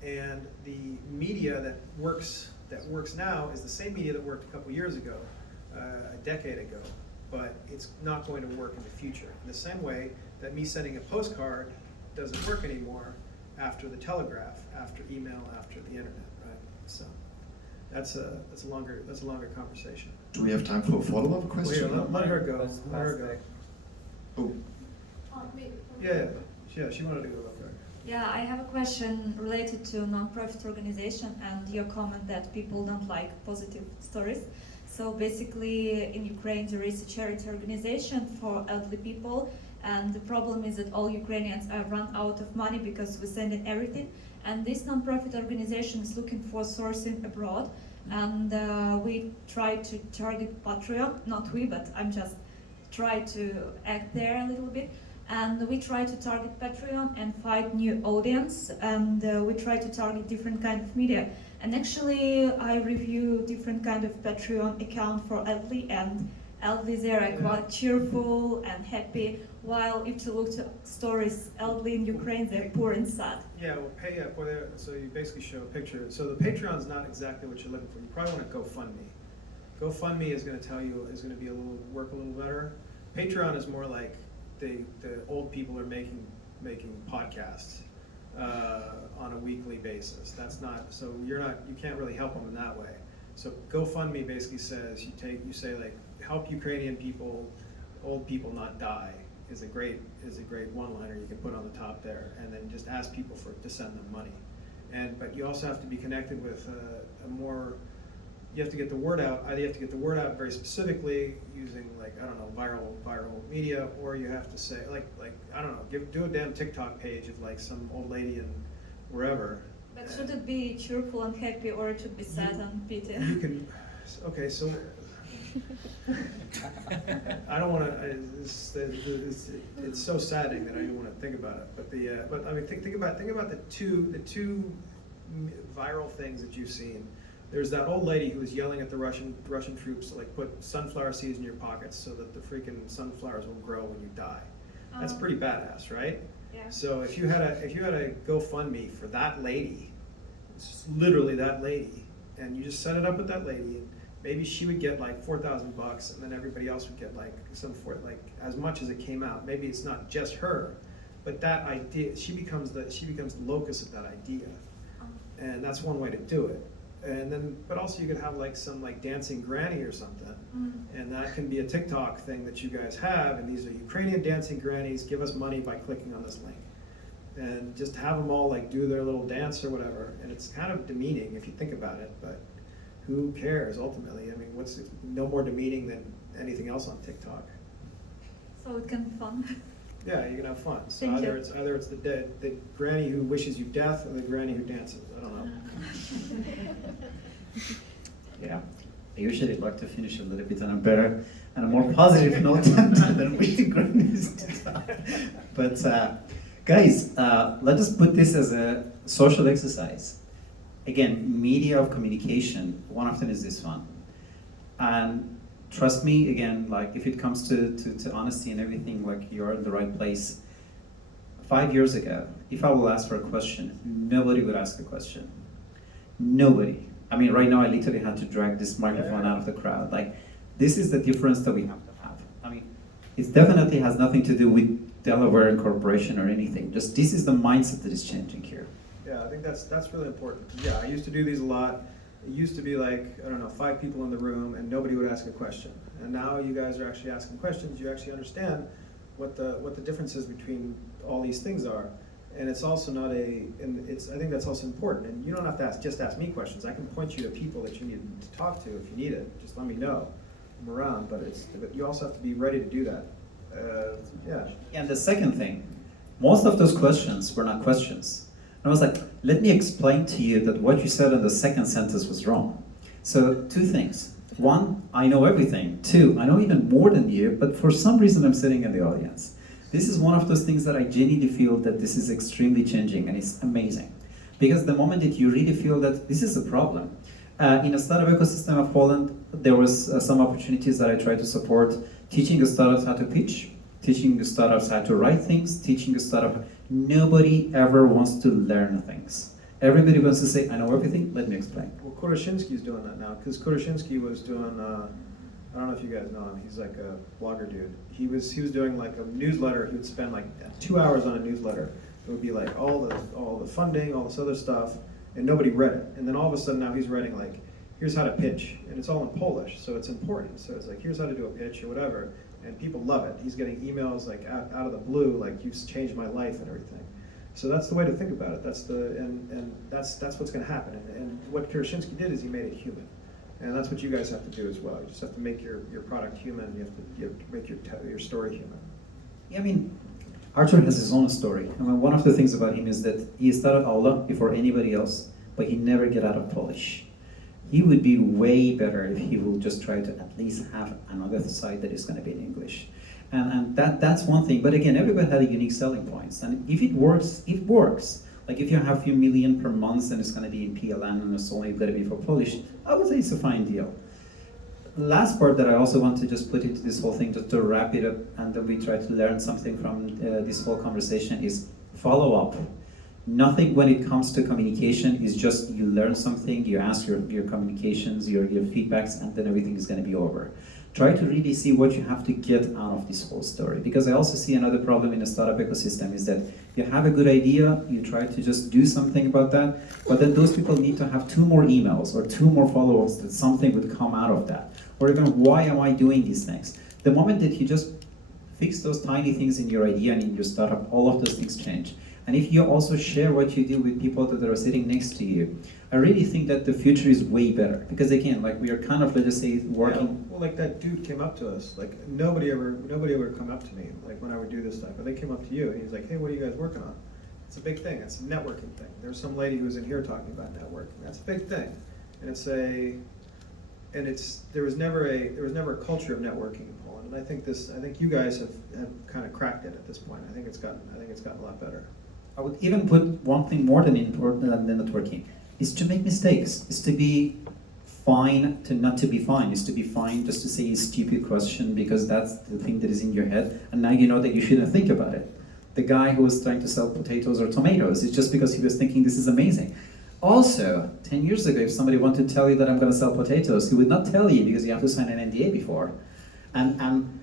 And the media that works now is the same media that worked a couple years ago, a decade ago, but it's not going to work in the future. In the same way that me sending a postcard doesn't work anymore after the telegraph, after email, after the internet, right? So that's a longer conversation. Do we have time for a follow-up question? Wait, let her go. Let her go. Oh. Yeah, she wanted to go up there. Yeah, I have a question related to non-profit organization and your comment that people don't like positive stories. So basically in Ukraine there is a charity organization for elderly people, and the problem is that all Ukrainians are run out of money because we send in everything, and this non-profit organization is looking for sourcing abroad, and we try to target Patreon, not we, but I'm just try to act there a little bit. And we try to target Patreon and find new audience, and we try to target different kind of media. And actually, I review different kind of Patreon account for elderly, and elderly there are quite cheerful and happy. While if you look to stories, elderly in Ukraine, they're poor and sad. Yeah, well, pay up. So you basically show a picture. So the Patreon is not exactly what you're looking for. You probably want to GoFundMe. GoFundMe is going to tell you is going to be work a little better. Patreon is more like the old people are making podcasts on a weekly basis. That's not, so you can't really help them in that way. So GoFundMe basically says you say like help Ukrainian people, old people not die is a great one-liner you can put on the top there, and then just ask people to send them money. But you also have to be connected with you have to get the word out. Either you have to get the word out very specifically using viral media, or you have to say like I don't know, do a damn TikTok page of like some old lady in wherever. But should it be cheerful and happy, or it should be sad and pity? You can, okay, so I don't want to. It's so saddening that I don't even want to think about it. But I mean, think about the two viral things that you've seen. There's that old lady who was yelling at the Russian troops to like put sunflower seeds in your pockets so that the freaking sunflowers will grow when you die. That's pretty badass, right? Yeah. So if you had a GoFundMe for that lady, literally that lady, and you just set it up with that lady, and maybe she would get like $4,000, and then everybody else would get like as much as it came out. Maybe it's not just her, but that idea, she becomes the locus of that idea, and that's one way to do it. And then, but also you could have like some dancing granny or something, and that can be a TikTok thing that you guys have, and these are Ukrainian dancing grannies, give us money by clicking on this link. And just have them all like do their little dance or whatever, and it's kind of demeaning if you think about it, but who cares ultimately? I mean, what's no more demeaning than anything else on TikTok. So it can be fun. Yeah, you can have fun. So Thank either you. it's the granny who wishes you death, or the granny who dances. I don't know. Yeah, I usually like to finish a little bit on a more positive note than with the grannies. But guys, let us put this as a social exercise. Again, media of communication. One of them is this one, and trust me, again, like if it comes to honesty and everything, like you're in the right place. 5 years ago, if I will ask for a question, nobody would ask a question. Nobody. I mean, right now I literally had to drag this microphone out of the crowd. Like, this is the difference that we have to have. I mean, it definitely has nothing to do with Delaware Incorporation or anything. Just this is the mindset that is changing here. Yeah, I think that's really important. Yeah, I used to do these a lot. It used to be like, I don't know, 5 people in the room and nobody would ask a question. And now you guys are actually asking questions. You actually understand what the differences between all these things are. And it's also not I think that's also important. And you don't have to just ask me questions. I can point you to people that you need to talk to if you need it. Just let me know. I'm around, but you also have to be ready to do that. Yeah. And the second thing, most of those questions were not questions. And I was like, let me explain to you that what you said in the second sentence was wrong. So 2 things. 1, I know everything. 2, I know even more than you, but for some reason I'm sitting in the audience. This is one of those things that I genuinely feel that this is extremely changing, and it's amazing. Because the moment that you really feel that this is a problem, in a startup ecosystem of Poland, there was some opportunities that I tried to support, teaching the startups how to pitch, teaching the startups how to write things, teaching the startup. Nobody ever wants to learn things. Everybody wants to say, I know everything, let me explain. Well, Kuroshinsky's doing that now, because Kuroshinsky was doing I don't know if you guys know him. He's like a blogger dude. He was doing like a newsletter. He would spend like 2 hours on a newsletter. It would be like all the funding, all this other stuff, and nobody read it. And then all of a sudden now he's writing like, here's how to pitch, and it's all in Polish, so it's important. So it's like, here's how to do a pitch or whatever, and people love it. He's getting emails like out of the blue, like you've changed my life and everything. So that's the way to think about it. That's what's going to happen. And what Pirashinsky did is he made it human, and that's what you guys have to do as well. You just have to make your product human. You have to make your story human. Yeah, I mean, Artur has his own story. I mean, one of the things about him is that he started Aula before anybody else, but he never get out of Polish. He would be way better if he will just try to at least have another side that is going to be in English. And that's one thing. But again, everybody had a unique selling points. And if it works, it works. Like if you have a few million per month and it's going to be in PLN and it's only going to be for Polish, I would say it's a fine deal. Last part that I also want to just put into this whole thing, just to wrap it up, and then we try to learn something from this whole conversation, is follow up. Nothing when it comes to communication is just you learn something, you ask your communications, your feedbacks, and then everything is going to be over. Try to really see what you have to get out of this whole story. Because I also see another problem in the startup ecosystem is that you have a good idea, you try to just do something about that, but then those people need to have 2 more emails or 2 more follow-ups that something would come out of that. Or even, why am I doing these things? The moment that you just fix those tiny things in your idea and in your startup, all of those things change. And if you also share what you do with people that are sitting next to you, I really think that the future is way better. Because again, like we are kind of, let's just say, working. Yeah, well, like that dude came up to us. Like nobody ever come up to me. Like when I would do this stuff, but they came up to you. And he's like, hey, what are you guys working on? It's a big thing. It's a networking thing. There's some lady who was in here talking about networking. That's a big thing. And there was never a culture of networking in Poland. And I think you guys have kind of cracked it at this point. I think it's gotten a lot better. I would even put one thing more than important than networking, is to make mistakes, is to be fine to not to be fine, is to be fine just to say a stupid question because that's the thing that is in your head, and now you know that you shouldn't think about it. The guy who was trying to sell potatoes or tomatoes, it's just because he was thinking this is amazing. Also, 10 years ago, if somebody wanted to tell you that I'm going to sell potatoes, he would not tell you because you have to sign an NDA before. And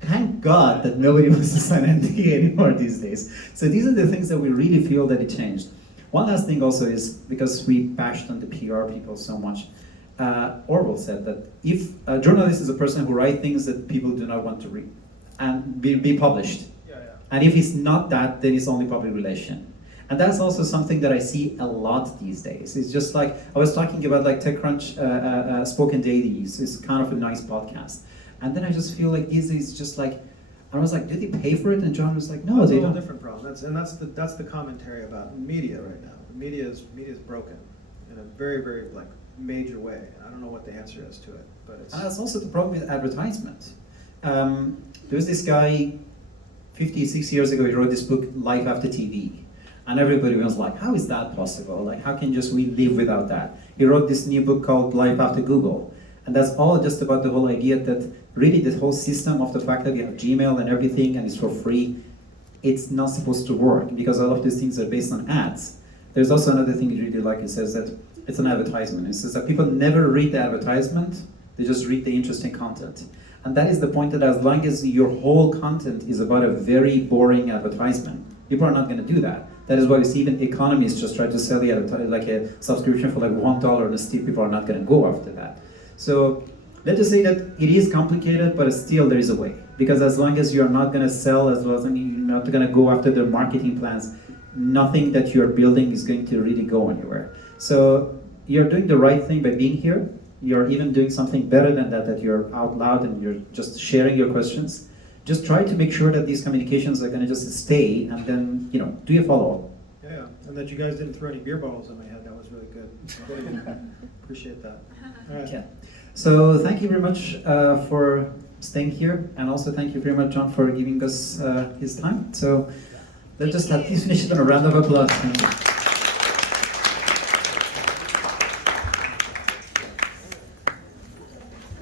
thank God that nobody wants to sign an NDA anymore these days. So these are the things that we really feel that it changed. One last thing also is, because we bashed on the PR people so much, Orwell said that if a journalist is a person who writes things that people do not want to read and be published, and if it's not that, then it's only public relation. And that's also something that I see a lot these days. It's just like, I was talking about like TechCrunch Spoken Dailies, it's kind of a nice podcast. And then I just feel like these days, just like, I was like, do they pay for it? And John was like, no, That's they a whole don't. different problem. That's the commentary about media right now. Media is broken in a very, very like major way. I don't know what the answer is to it, but it's. And that's also the problem with advertisement. There's this guy, 56 years ago, he wrote this book, Life After TV. And everybody was like, how is that possible? Like, how can just we live without that? He wrote this new book called Life After Google. And that's all just about the whole idea that really the whole system of the fact that you have Gmail and everything and it's for free, it's not supposed to work because all of these things are based on ads. There's also another thing you really like, it says that it's an advertisement. It says that people never read the advertisement, they just read the interesting content. And that is the point, that as long as your whole content is about a very boring advertisement, people are not going to do that. That is why we see even economists just try to sell the like a subscription for like $1 and still people are not going to go after that. So let's just say that it is complicated, but still there is a way. Because as long as you're not going to sell, as well as you're not going to go after their marketing plans, nothing that you're building is going to really go anywhere. So you're doing the right thing by being here. You're even doing something better than that, that you're out loud and you're just sharing your questions. Just try to make sure that these communications are going to just stay, and then, do your follow-up. Yeah, and that you guys didn't throw any beer bottles in my head, that was really good. Appreciate that. All right. Yeah. So thank you very much for staying here, and also thank you very much, John, for giving us his time. So let's just finish it on a round of applause. Thank you.